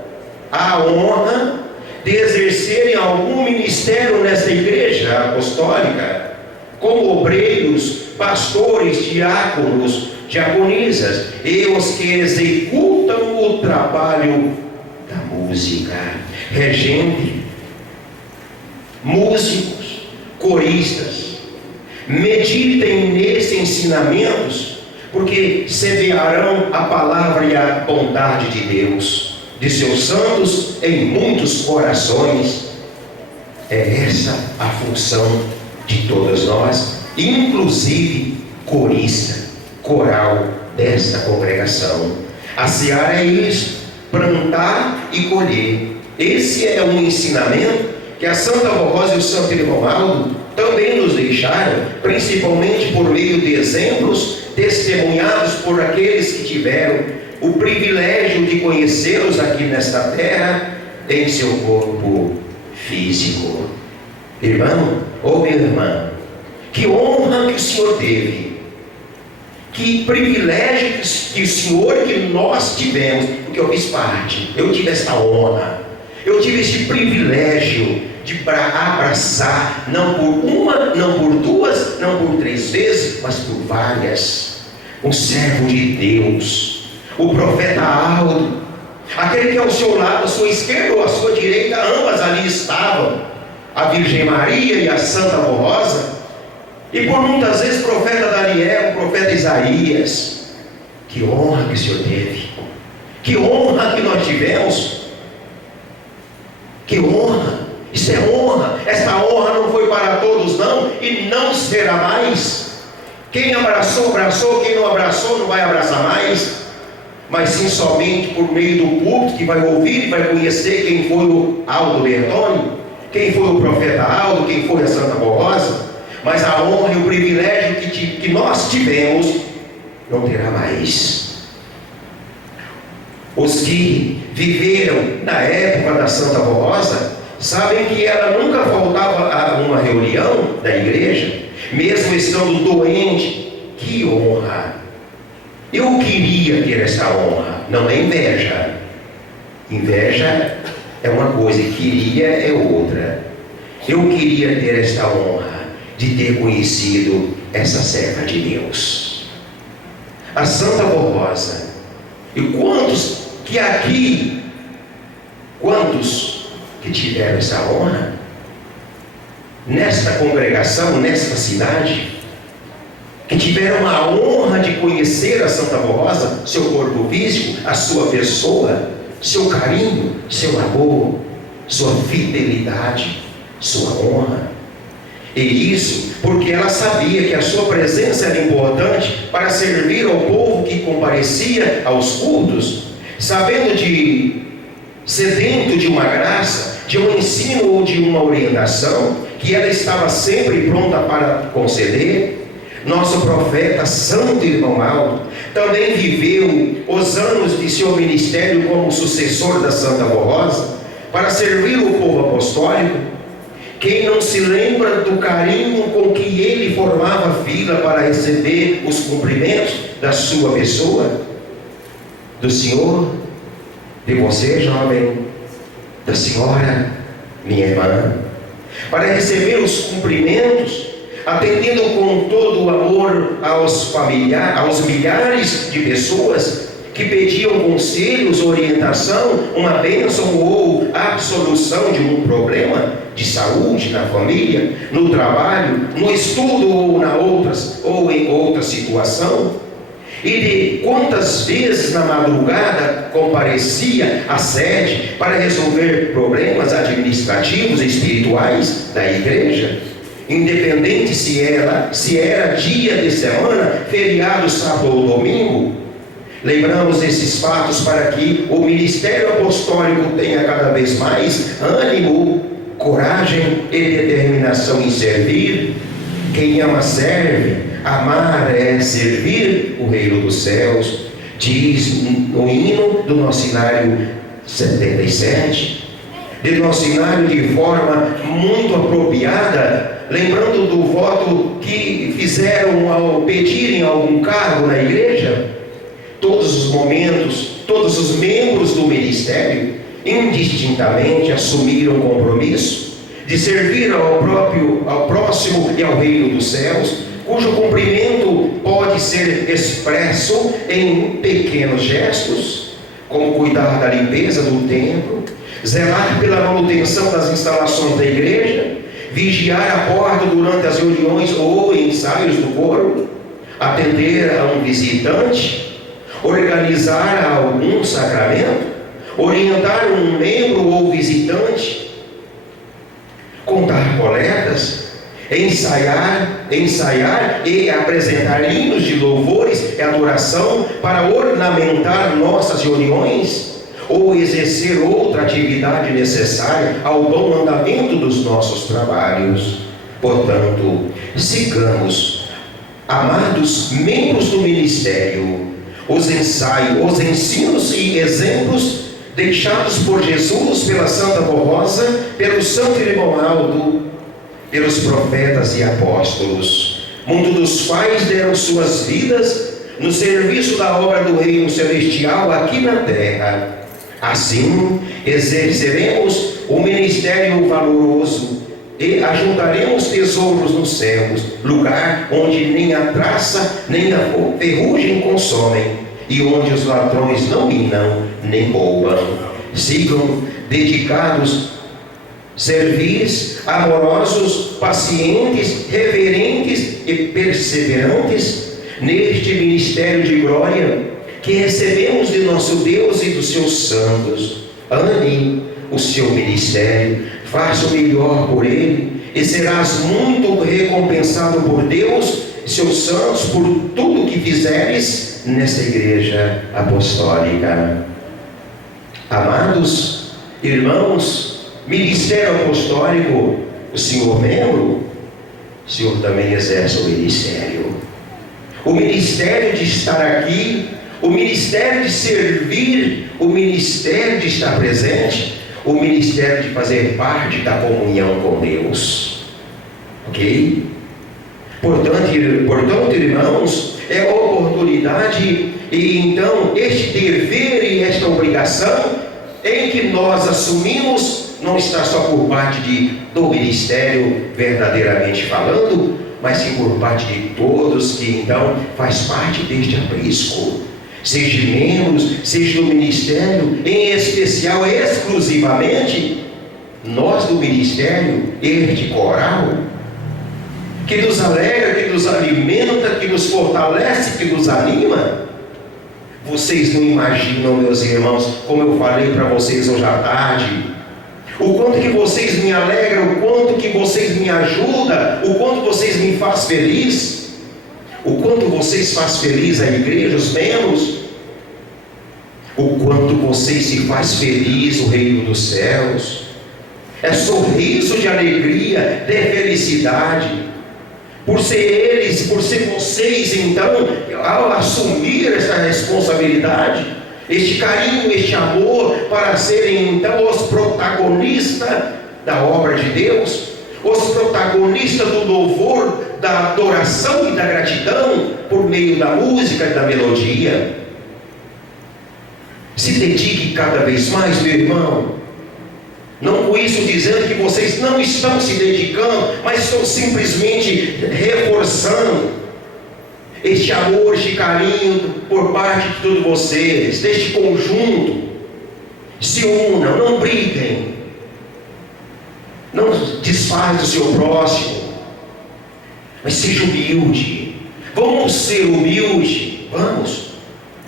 de exercerem algum ministério nesta igreja apostólica, como obreiros, pastores, diáconos, diaconisas, e os que executam o trabalho da música, regente, músicos, coristas. Meditem nesses ensinamentos, porque semearão a palavra e a bondade de Deus, de seus santos em muitos corações. É essa a função de todos nós, inclusive corista, coral desta congregação. A seara é isso, plantar e colher. Esse é um ensinamento que a Santa Rosa e o Santo Irmão Aldo também nos deixaram, principalmente por meio de exemplos testemunhados por aqueles que tiveram o privilégio de conhecê-los aqui nesta terra, em seu corpo físico. Irmão ou minha irmã, que honra que o Senhor teve, que privilégio que o Senhor, que nós tivemos, porque eu fiz parte, eu tive essa honra, eu tive esse privilégio de abraçar, não por uma, não por duas, não por 3 vezes, mas por várias, um servo de Deus, o profeta Aldo, aquele que ao seu lado, à sua esquerda ou à sua direita, ambas ali estavam, a Virgem Maria e a Santa Rosa, e por muitas vezes o profeta Daniel, o profeta Isaías. Que honra que o Senhor teve, que honra que nós tivemos, que honra, isso é honra. Esta honra não foi para todos não, e não será mais. Quem abraçou, abraçou, quem não abraçou, não vai abraçar mais, mas sim somente por meio do público, que vai ouvir e vai conhecer quem foi o Aldo Bertoni, quem foi o profeta Aldo, quem foi a Santa Rosa. Mas a honra e o privilégio que nós tivemos, não terá mais. Os que viveram na época da Santa Rosa sabem que ela nunca faltava a uma reunião da igreja, mesmo estando doente. Que honra! Eu queria ter essa honra, não é inveja. Inveja é uma coisa, queria é outra. Eu queria ter esta honra de ter conhecido essa serva de Deus, a Santa Rosa. E quantos que aqui, quantos que tiveram essa honra, nesta congregação, nesta cidade, que tiveram a honra de conhecer a Santa Rosa, seu corpo físico, a sua pessoa, seu carinho, seu amor, sua fidelidade, sua honra. E isso porque ela sabia que a sua presença era importante para servir ao povo que comparecia aos cultos, sedento de uma graça, de um ensino ou de uma orientação, que ela estava sempre pronta para conceder. Nosso profeta, santo irmão Aldo, também viveu os anos de seu ministério como sucessor da Santa Rosa, para servir o povo apostólico. Quem não se lembra do carinho com que ele formava fila para receber os cumprimentos da sua pessoa, do Senhor, de você, jovem, da senhora, minha irmã, para receber os cumprimentos, atendendo com todo o amor aos milhares de pessoas que pediam conselhos, orientação, uma bênção ou absolução de um problema de saúde na família, no trabalho, no estudo ou em outra situação. E de quantas vezes na madrugada comparecia à sede para resolver problemas administrativos e espirituais da igreja, independente se era dia de semana, feriado, sábado ou domingo. Lembramos esses fatos para que o ministério apostólico tenha cada vez mais ânimo, coragem e determinação em servir. Quem ama serve, amar é servir o reino dos céus, diz no hino do nosso hinário 77, de nosso hinário de forma muito apropriada, lembrando do voto que fizeram ao pedirem algum cargo na igreja. Todos os momentos, todos os membros do ministério, indistintamente assumiram o compromisso de servir ao próximo e ao reino dos céus, cujo cumprimento pode ser expresso em pequenos gestos, como cuidar da limpeza do templo, zelar pela manutenção das instalações da igreja, vigiar a porta durante as reuniões ou ensaios do coro, atender a um visitante, organizar algum sacramento, orientar um membro ou visitante, contar coletas, ensaiar e apresentar hinos de louvores e adoração para ornamentar nossas reuniões, ou exercer outra atividade necessária ao bom andamento dos nossos trabalhos. Portanto, sigamos, amados membros do ministério, os ensinos e exemplos deixados por Jesus, pela Santa Formosa, pelo Santo Irmão Aldo, pelos profetas e apóstolos, muitos dos quais deram suas vidas no serviço da obra do Reino Celestial aqui na terra. Assim, exerceremos o ministério valoroso e ajuntaremos tesouros nos céus, lugar onde nem a traça nem a ferrugem consomem, e onde os ladrões não minam nem roubam. Sigam dedicados, servis, amorosos, pacientes, reverentes e perseverantes neste ministério de glória que recebemos de nosso Deus e dos seus santos. Ame o seu ministério, faça o melhor por ele, e serás muito recompensado por Deus e seus santos por tudo que fizeres nesta igreja apostólica. Amados irmãos, ministério apostólico, o senhor membro, o senhor também exerce o ministério. O ministério de estar aqui, o ministério de servir, o ministério de estar presente, o ministério de fazer parte da comunhão com Deus. Ok? Portanto, irmãos, é a oportunidade e então este dever e esta obrigação em que nós assumimos não está só por parte do ministério verdadeiramente falando, mas sim por parte de todos que então faz parte deste aprisco, seja membros, seja do ministério, em especial, exclusivamente, nós do ministério, este coral, que nos alegra, que nos alimenta, que nos fortalece, que nos anima. Vocês não imaginam, meus irmãos, como eu falei para vocês hoje à tarde, o quanto que vocês me alegram, o quanto que vocês me ajudam, o quanto vocês me fazem feliz, o quanto vocês fazem feliz a igreja, os membros, o quanto vocês se faz feliz o reino dos céus. É sorriso de alegria, de felicidade, por ser eles, por ser vocês, então, ao assumir essa responsabilidade, este carinho, este amor, para serem então os protagonistas da obra de Deus, os protagonistas do louvor, da adoração e da gratidão, por meio da música e da melodia. Se dedique cada vez mais, meu irmão. Não com isso dizendo que vocês não estão se dedicando, mas estão simplesmente reforçando este amor, este carinho por parte de todos vocês, deste conjunto. Se unam, não briguem, não desfaz do seu próximo, mas seja humilde. Vamos ser humildes, vamos.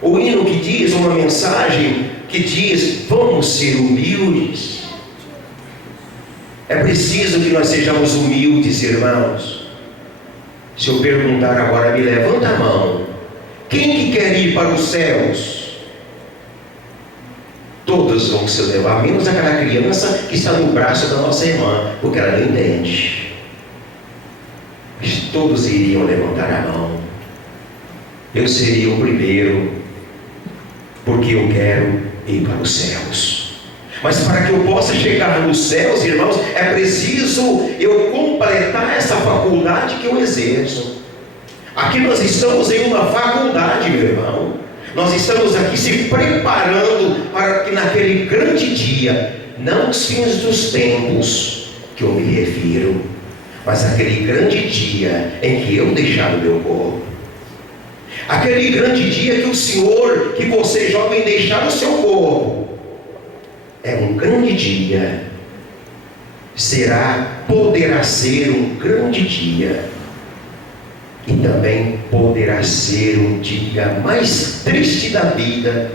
O hino que diz, uma mensagem que diz, vamos ser humildes. É preciso que nós sejamos humildes, irmãos. Se eu perguntar agora, me levanta a mão, quem que quer ir para os céus? Todos vão se levar, menos aquela criança que está no braço da nossa irmã, porque ela não entende. Mas todos iriam levantar a mão. Eu seria o primeiro, porque eu quero ir para os céus. Mas para que eu possa chegar nos céus, irmãos, é preciso eu completar essa faculdade que eu exerço. Aqui nós estamos em uma faculdade, meu irmão. Nós estamos aqui se preparando para que naquele grande dia, não os fins dos tempos que eu me refiro, mas aquele grande dia em que eu deixar o meu corpo. Aquele grande dia que o Senhor, que você jovem deixar o seu corpo, é um grande dia, poderá ser um grande dia, e também poderá ser um dia mais triste da vida,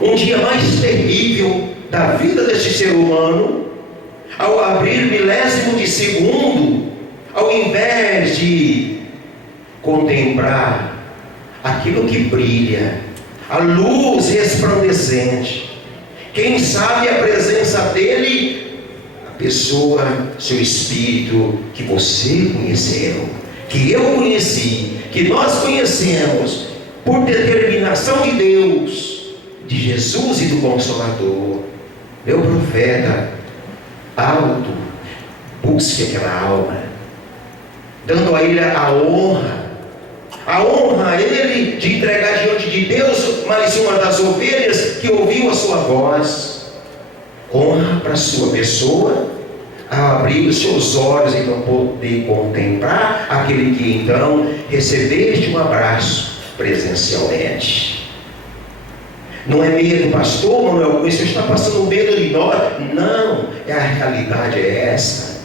um dia mais terrível da vida deste ser humano, ao abrir milésimo de segundo, ao invés de contemplar aquilo que brilha, a luz resplandecente. Quem sabe a presença dele pessoa, seu espírito que você conheceu, que eu conheci, que nós conhecemos, por determinação de Deus, de Jesus e do Consolador. Meu profeta, alto, busque aquela alma, dando a ele a honra a ele de entregar diante de Deus mais uma das ovelhas que ouviu a sua voz. Honra para a sua pessoa, a abrir os seus olhos e não poder contemplar aquele que então recebeste um abraço presencialmente. Não é medo, pastor Manuel, você está passando medo de nós. Não, a realidade é essa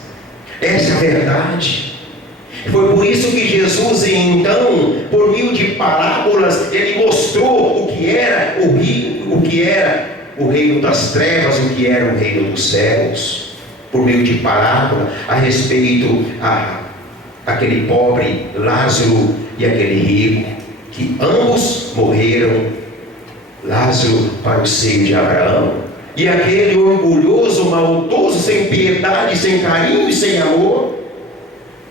é a verdade. Foi por isso que Jesus, então, por meio de parábolas, ele mostrou o que era o reino das trevas, o que era o reino dos céus. Por meio de parábola, a respeito aquele pobre Lázaro e aquele rico, que ambos morreram. Lázaro para o seio de Abraão, e aquele orgulhoso, maldoso, sem piedade, sem carinho e sem amor,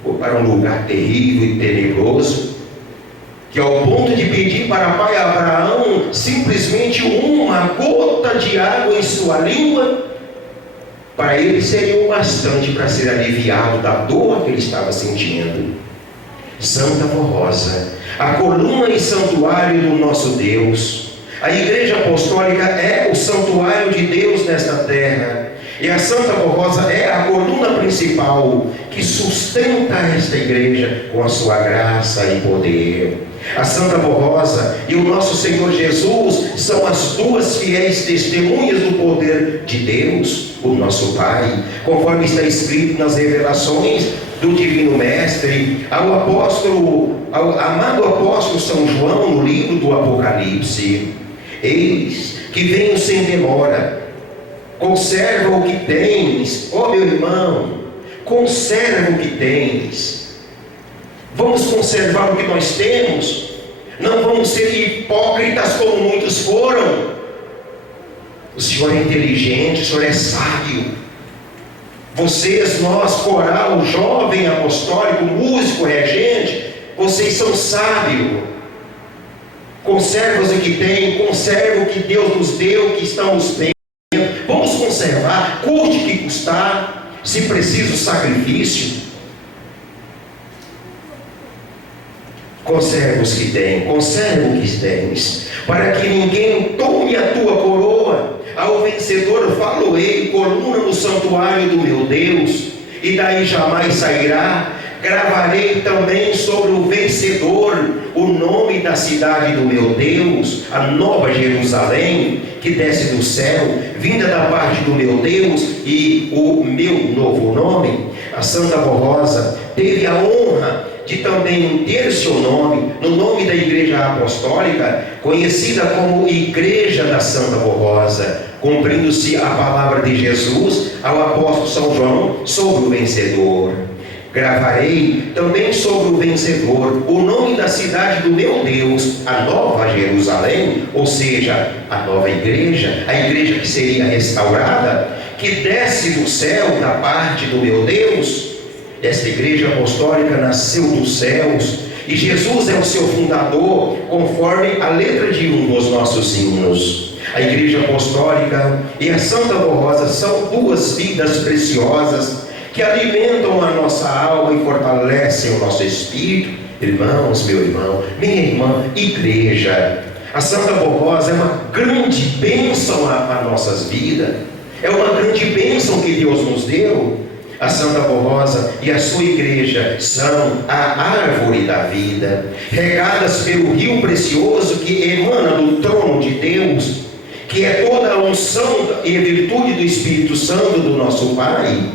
foi para um lugar terrível e tenebroso, que ao ponto de pedir para pai Abraão simplesmente uma gota de água em sua língua, para ele seria o bastante para ser aliviado da dor que ele estava sentindo. Santa Forrosa, a coluna e santuário do nosso Deus. A Igreja Apostólica é o santuário de Deus nesta terra. E a Santa Forrosa é a coluna principal que sustenta esta igreja com a sua graça e poder. A Santa Forrosa e o nosso Senhor Jesus são as duas fiéis testemunhas do poder de Deus, o nosso Pai, conforme está escrito nas revelações do Divino Mestre ao amado apóstolo São João, no livro do Apocalipse. Eis que venho sem demora, conserva o que tens, ó meu irmão, conserva o que tens. Vamos conservar o que nós temos, não vamos ser hipócritas como muitos foram. O Senhor é inteligente, o Senhor é sábio. Vocês, nós, coral, jovem, apostólico, músico, regente, vocês são sábios. Conserva o que tem, conserva o que Deus nos deu, que estamos tendo. Vamos conservar, custe o que custar, se preciso sacrifício. Conserva os que têm, conserva o que tens, para que ninguém tome a tua coroa. Ao vencedor falo-ei, coluna no santuário do meu Deus, e daí jamais sairá. Gravarei também sobre o vencedor o nome da cidade do meu Deus, a nova Jerusalém, que desce do céu, vinda da parte do meu Deus, e o meu novo nome. A Santa Forrosa teve a honra de também ter seu nome no nome da Igreja Apostólica, conhecida como Igreja da Santa Forrosa, cumprindo-se a palavra de Jesus ao apóstolo São João sobre o vencedor. Gravarei também sobre o vencedor o nome da cidade do meu Deus, a nova Jerusalém, ou seja, a nova igreja, a igreja que seria restaurada, que desce do céu da parte do meu Deus. Esta igreja apostólica nasceu dos céus e Jesus é o seu fundador, conforme a letra de um dos nossos hinos. A Igreja Apostólica e a Santa Forrosa são duas vidas preciosas que alimentam a nossa alma e fortalecem o nosso espírito. Irmãos, meu irmão, minha irmã, igreja, a Santa Forrosa é uma grande bênção a nossas vidas, é uma grande bênção que Deus nos deu. A Santa Forrosa e a sua igreja são a árvore da vida, regadas pelo rio precioso que emana do trono de Deus, que é toda a unção e a virtude do Espírito Santo do nosso Pai.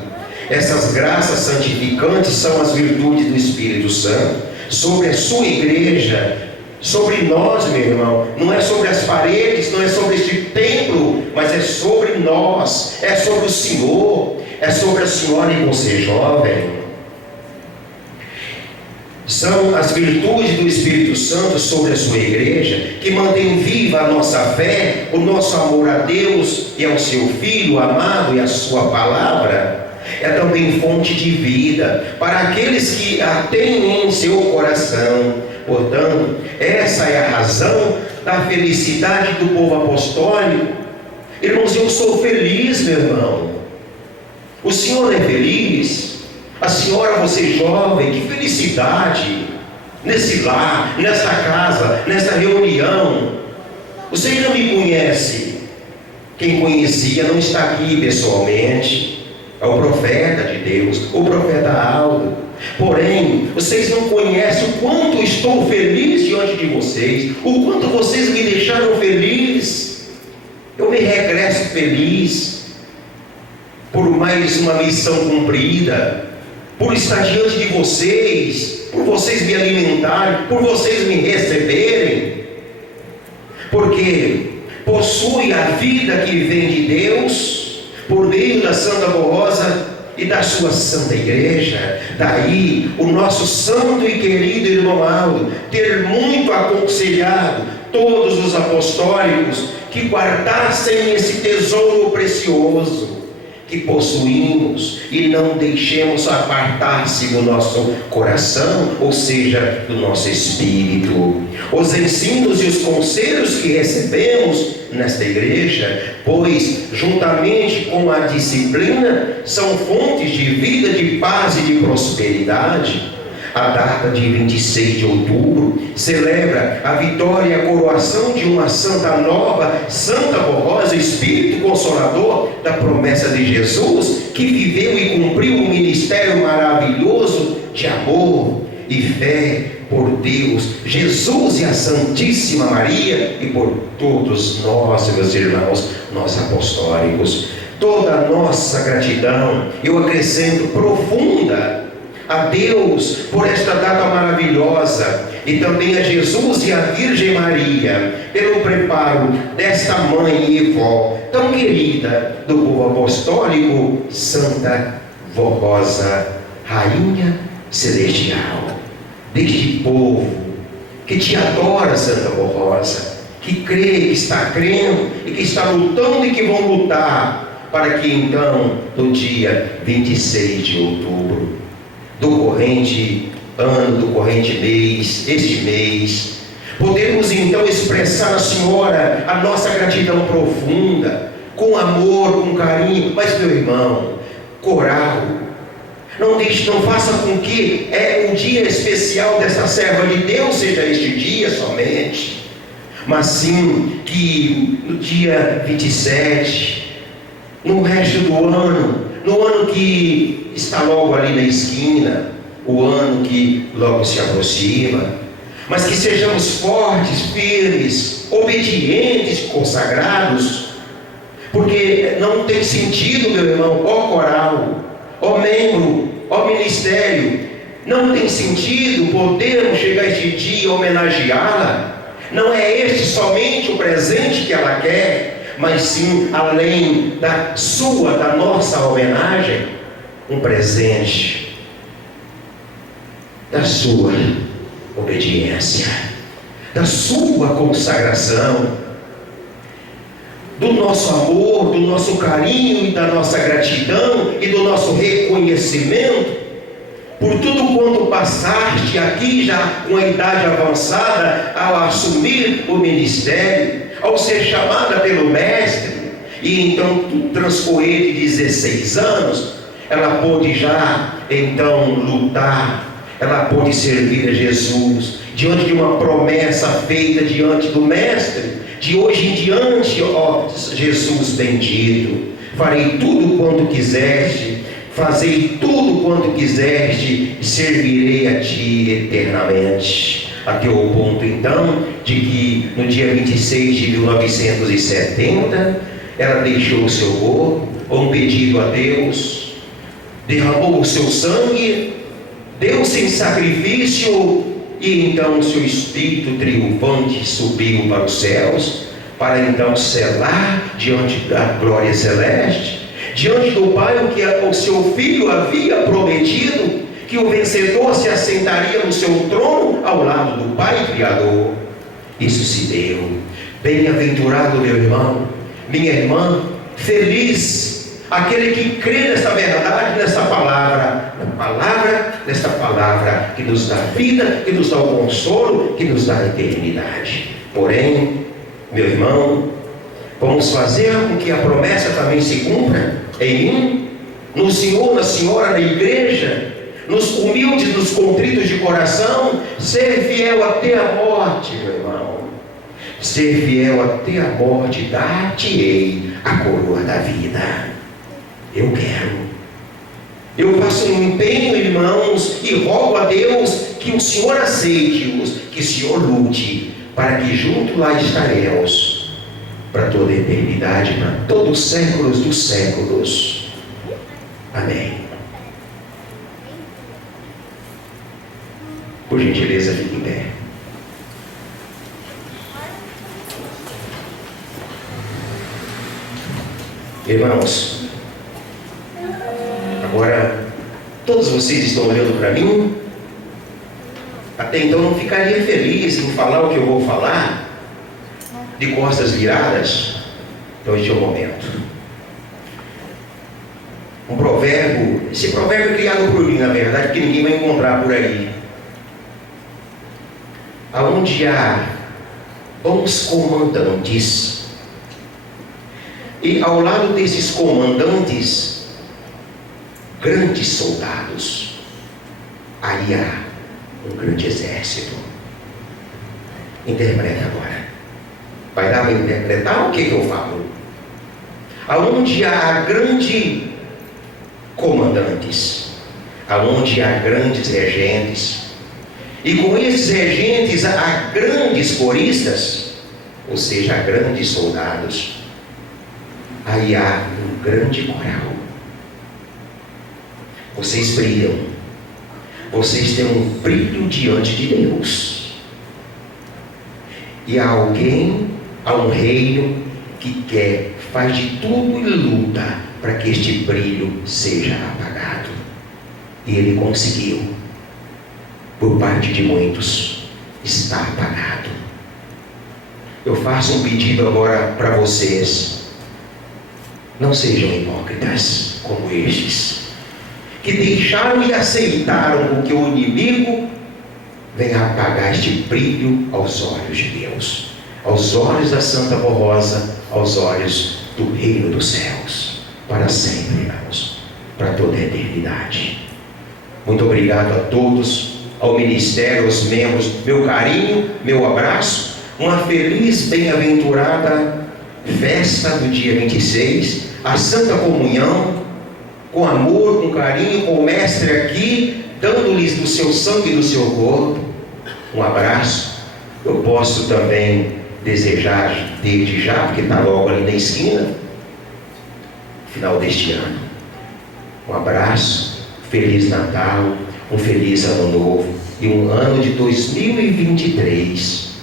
Essas graças santificantes são as virtudes do Espírito Santo sobre a sua igreja, sobre nós, meu irmão. Não é sobre as paredes, não é sobre este templo, mas é sobre nós, é sobre o Senhor, é sobre a senhora e você, jovem. São as virtudes do Espírito Santo sobre a sua igreja que mantém viva a nossa fé, o nosso amor a Deus e ao seu Filho amado e a sua palavra. é também fonte de vida para aqueles que a têm em seu coração. Portanto, essa é a razão da felicidade do povo apostólico. Irmãos, eu sou feliz, meu irmão. O senhor é feliz? A senhora, você jovem, que felicidade nesse lar, nessa casa, nessa reunião. Você não me conhece. Quem conhecia não está aqui pessoalmente. É o profeta de Deus, o profeta Aldo. Porém, vocês não conhecem o quanto estou feliz diante de vocês, o quanto vocês me deixaram feliz. Eu me regresso feliz por mais uma missão cumprida, por estar diante de vocês, por vocês me alimentarem, por vocês me receberem, porque possui a vida que vem de Deus por meio da Santa Rosa e da sua Santa Igreja. Daí o nosso santo e querido irmão Aldo ter muito aconselhado todos os apostólicos que guardassem esse tesouro precioso que possuímos e não deixemos apartar-se do nosso coração, ou seja, do nosso espírito. Os ensinos e os conselhos que recebemos nesta igreja, pois juntamente com a disciplina são fontes de vida, de paz e de prosperidade. A data de 26 de outubro celebra a vitória e a coroação de uma santa nova, Santa Rosa, Espírito Consolador da promessa de Jesus, que viveu e cumpriu um ministério maravilhoso de amor e fé por Deus, Jesus e a Santíssima Maria, e por todos nós, meus irmãos, nós apostólicos. Toda a nossa gratidão, eu acrescento, profunda, a Deus por esta data maravilhosa, e também a Jesus e a Virgem Maria pelo preparo desta mãe e vó tão querida do povo apostólico, Santa Vó Rosa, Rainha Celestial. Deste povo que te adora, Santa Vó Rosa, que crê, que está crendo e que está lutando e que vão lutar para que então, no dia 26 de outubro do corrente ano, do corrente mês, este mês, podemos então expressar à Senhora a nossa gratidão profunda, com amor, com carinho. Mas, meu irmão, coral, não faça com que um dia especial dessa serva de Deus seja este dia somente, mas sim que no dia 27, no resto do ano, no ano que está logo ali na esquina, o ano que logo se aproxima, mas que sejamos fortes, firmes, obedientes, consagrados, porque não tem sentido, meu irmão, ó coral, ó membro, ó ministério, não tem sentido podermos chegar a este dia e homenageá-la. Não é este somente o presente que ela quer, mas sim, além da nossa homenagem, um presente da sua obediência, da sua consagração, do nosso amor, do nosso carinho e da nossa gratidão e do nosso reconhecimento por tudo quanto passaste aqui já com a idade avançada ao assumir o ministério, ao ser chamada pelo mestre, e então transcorrer de 16 anos, ela pôde já então lutar, ela pôde servir a Jesus, diante de uma promessa feita diante do mestre. De hoje em diante, ó Jesus bendito, farei tudo quanto quiseste, fazei tudo quanto quiseste, e servirei a ti eternamente. Até o ponto então de que no dia 26 de 1970 ela deixou o seu corpo, um pedido a Deus, derramou o seu sangue, deu-se em sacrifício, e então o seu espírito triunfante subiu para os céus, para então selar diante da glória celeste, diante do Pai o que o seu filho havia prometido, que o vencedor se assentaria no seu trono ao lado do Pai Criador. Isso se deu. Bem-aventurado, meu irmão, minha irmã, feliz, aquele que crê nesta verdade, nesta palavra, nesta palavra que nos dá vida, que nos dá o consolo, que nos dá a eternidade. Porém, meu irmão, vamos fazer com que a promessa também se cumpra em mim, no Senhor, na Senhora, na igreja, nos humildes, nos contritos de coração, ser fiel até a morte, meu irmão. Ser fiel até a morte, dar-te-ei a coroa da vida. Eu quero. Eu faço um empenho, irmãos, e rogo a Deus que o Senhor aceite-os, que o Senhor lute, para que junto lá estaremos, para toda a eternidade, para todos os séculos dos séculos. Amém. Por gentileza, fique em pé. Irmãos, agora todos vocês estão olhando para mim. Até então não ficaria feliz em falar o que eu vou falar de costas viradas. Então este é o momento. Um provérbio, esse provérbio é criado por mim, na verdade, que ninguém vai encontrar por aí. Aonde há bons comandantes, e ao lado desses comandantes, grandes soldados, aí há um grande exército. Interpreta agora. Vai dar para interpretar o que eu falo? Aonde há grandes comandantes, aonde há grandes regentes, e com esses regentes há grandes coristas, ou seja, há grandes soldados, aí há um grande coral. Vocês brilham, vocês têm um brilho diante de Deus, e há alguém, há um reino que faz de tudo e luta para que este brilho seja apagado, e ele conseguiu. Por parte de muitos está apagado. Eu faço um pedido agora para vocês: não sejam hipócritas como estes, que deixaram e aceitaram o que o inimigo venha apagar este brilho aos olhos de Deus, aos olhos da Santa Borrosa, aos olhos do reino dos céus, para sempre, irmãos, para toda a eternidade. Muito obrigado a todos, ao ministério, aos membros, meu carinho, meu abraço, uma feliz, bem-aventurada festa do dia 26, a Santa Comunhão, com amor, com carinho, com o Mestre aqui, dando-lhes do seu sangue e do seu corpo, um abraço. Eu posso também desejar desde já, porque está logo ali na esquina, final deste ano, um abraço, Feliz Natal, um feliz ano novo e um ano de 2023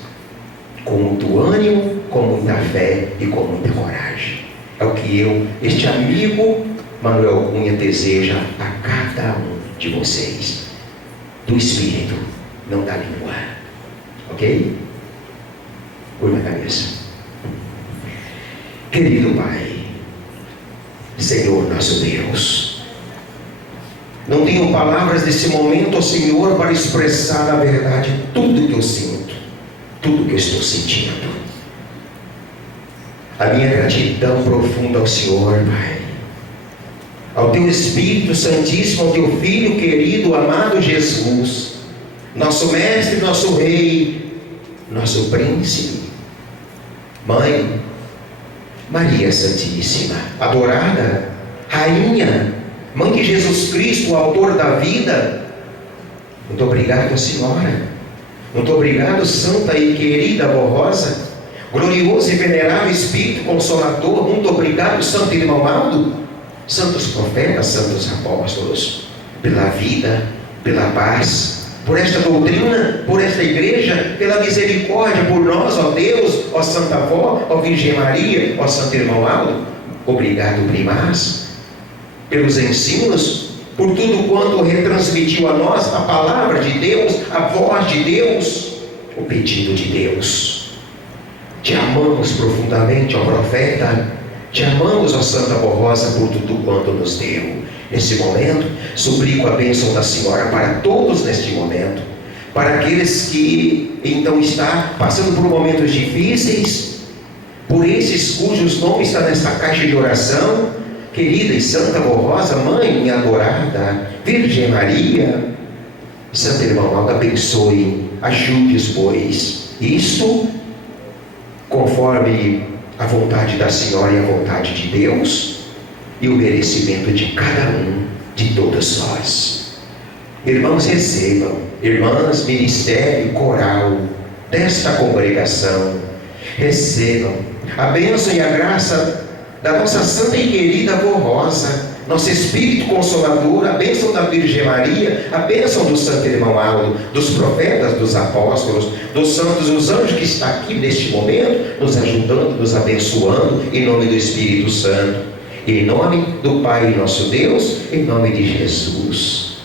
com muito ânimo, com muita fé e com muita coragem. É o que este amigo Manuel Cunha deseja a cada um de vocês, do Espírito, não da língua. Ok? Curva a cabeça. Querido Pai, Senhor nosso Deus, não tenho palavras nesse momento, ó Senhor, para expressar na verdade tudo que eu sinto, tudo que eu estou sentindo. A minha gratidão profunda ao Senhor, Pai, ao Teu Espírito Santíssimo, ao Teu Filho querido, amado Jesus, nosso Mestre, nosso Rei, nosso Príncipe, Mãe, Maria Santíssima, adorada, Rainha, Mãe de Jesus Cristo, o autor da vida. Muito obrigado, Senhora. Muito obrigado, Santa e querida Borrosa, glorioso e venerável Espírito Consolador. Muito obrigado, Santo Irmão Aldo, santos profetas, santos apóstolos, pela vida, pela paz, por esta doutrina, por esta igreja, pela misericórdia por nós, ó Deus, ó Santa Avó, ó Virgem Maria, ó Santo Irmão Aldo. Obrigado, primaz, pelos ensinos, por tudo quanto retransmitiu a nós a palavra de Deus, a voz de Deus, o pedido de Deus. Te amamos profundamente, ó profeta, Te amamos, ó Santa Rosa, por tudo quanto nos deu. Nesse momento, suplico a bênção da Senhora para todos neste momento. Para aqueles que então estão passando por momentos difíceis, por esses cujos nomes estão nesta caixa de oração, querida e Santa Rosa, Mãe minha adorada, Virgem Maria, Santo Irmão Aldo, abençoe, ajude-os, pois, isto conforme a vontade da Senhora e a vontade de Deus, e o merecimento de cada um, de todos nós. Irmãos, recebam, irmãs, ministério coral desta congregação, recebam a bênção e a graça da nossa santa e querida Avó Rosa, nosso Espírito Consolador, a bênção da Virgem Maria, a bênção do Santo Irmão Aldo, dos profetas, dos apóstolos, dos santos, os anjos que está aqui neste momento, nos ajudando, nos abençoando, em nome do Espírito Santo, em nome do Pai nosso Deus, em nome de Jesus,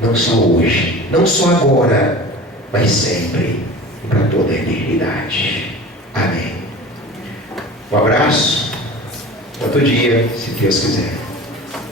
não só hoje, não só agora, mas sempre, para toda a eternidade. Amém. Um abraço, outro dia, se Deus quiser.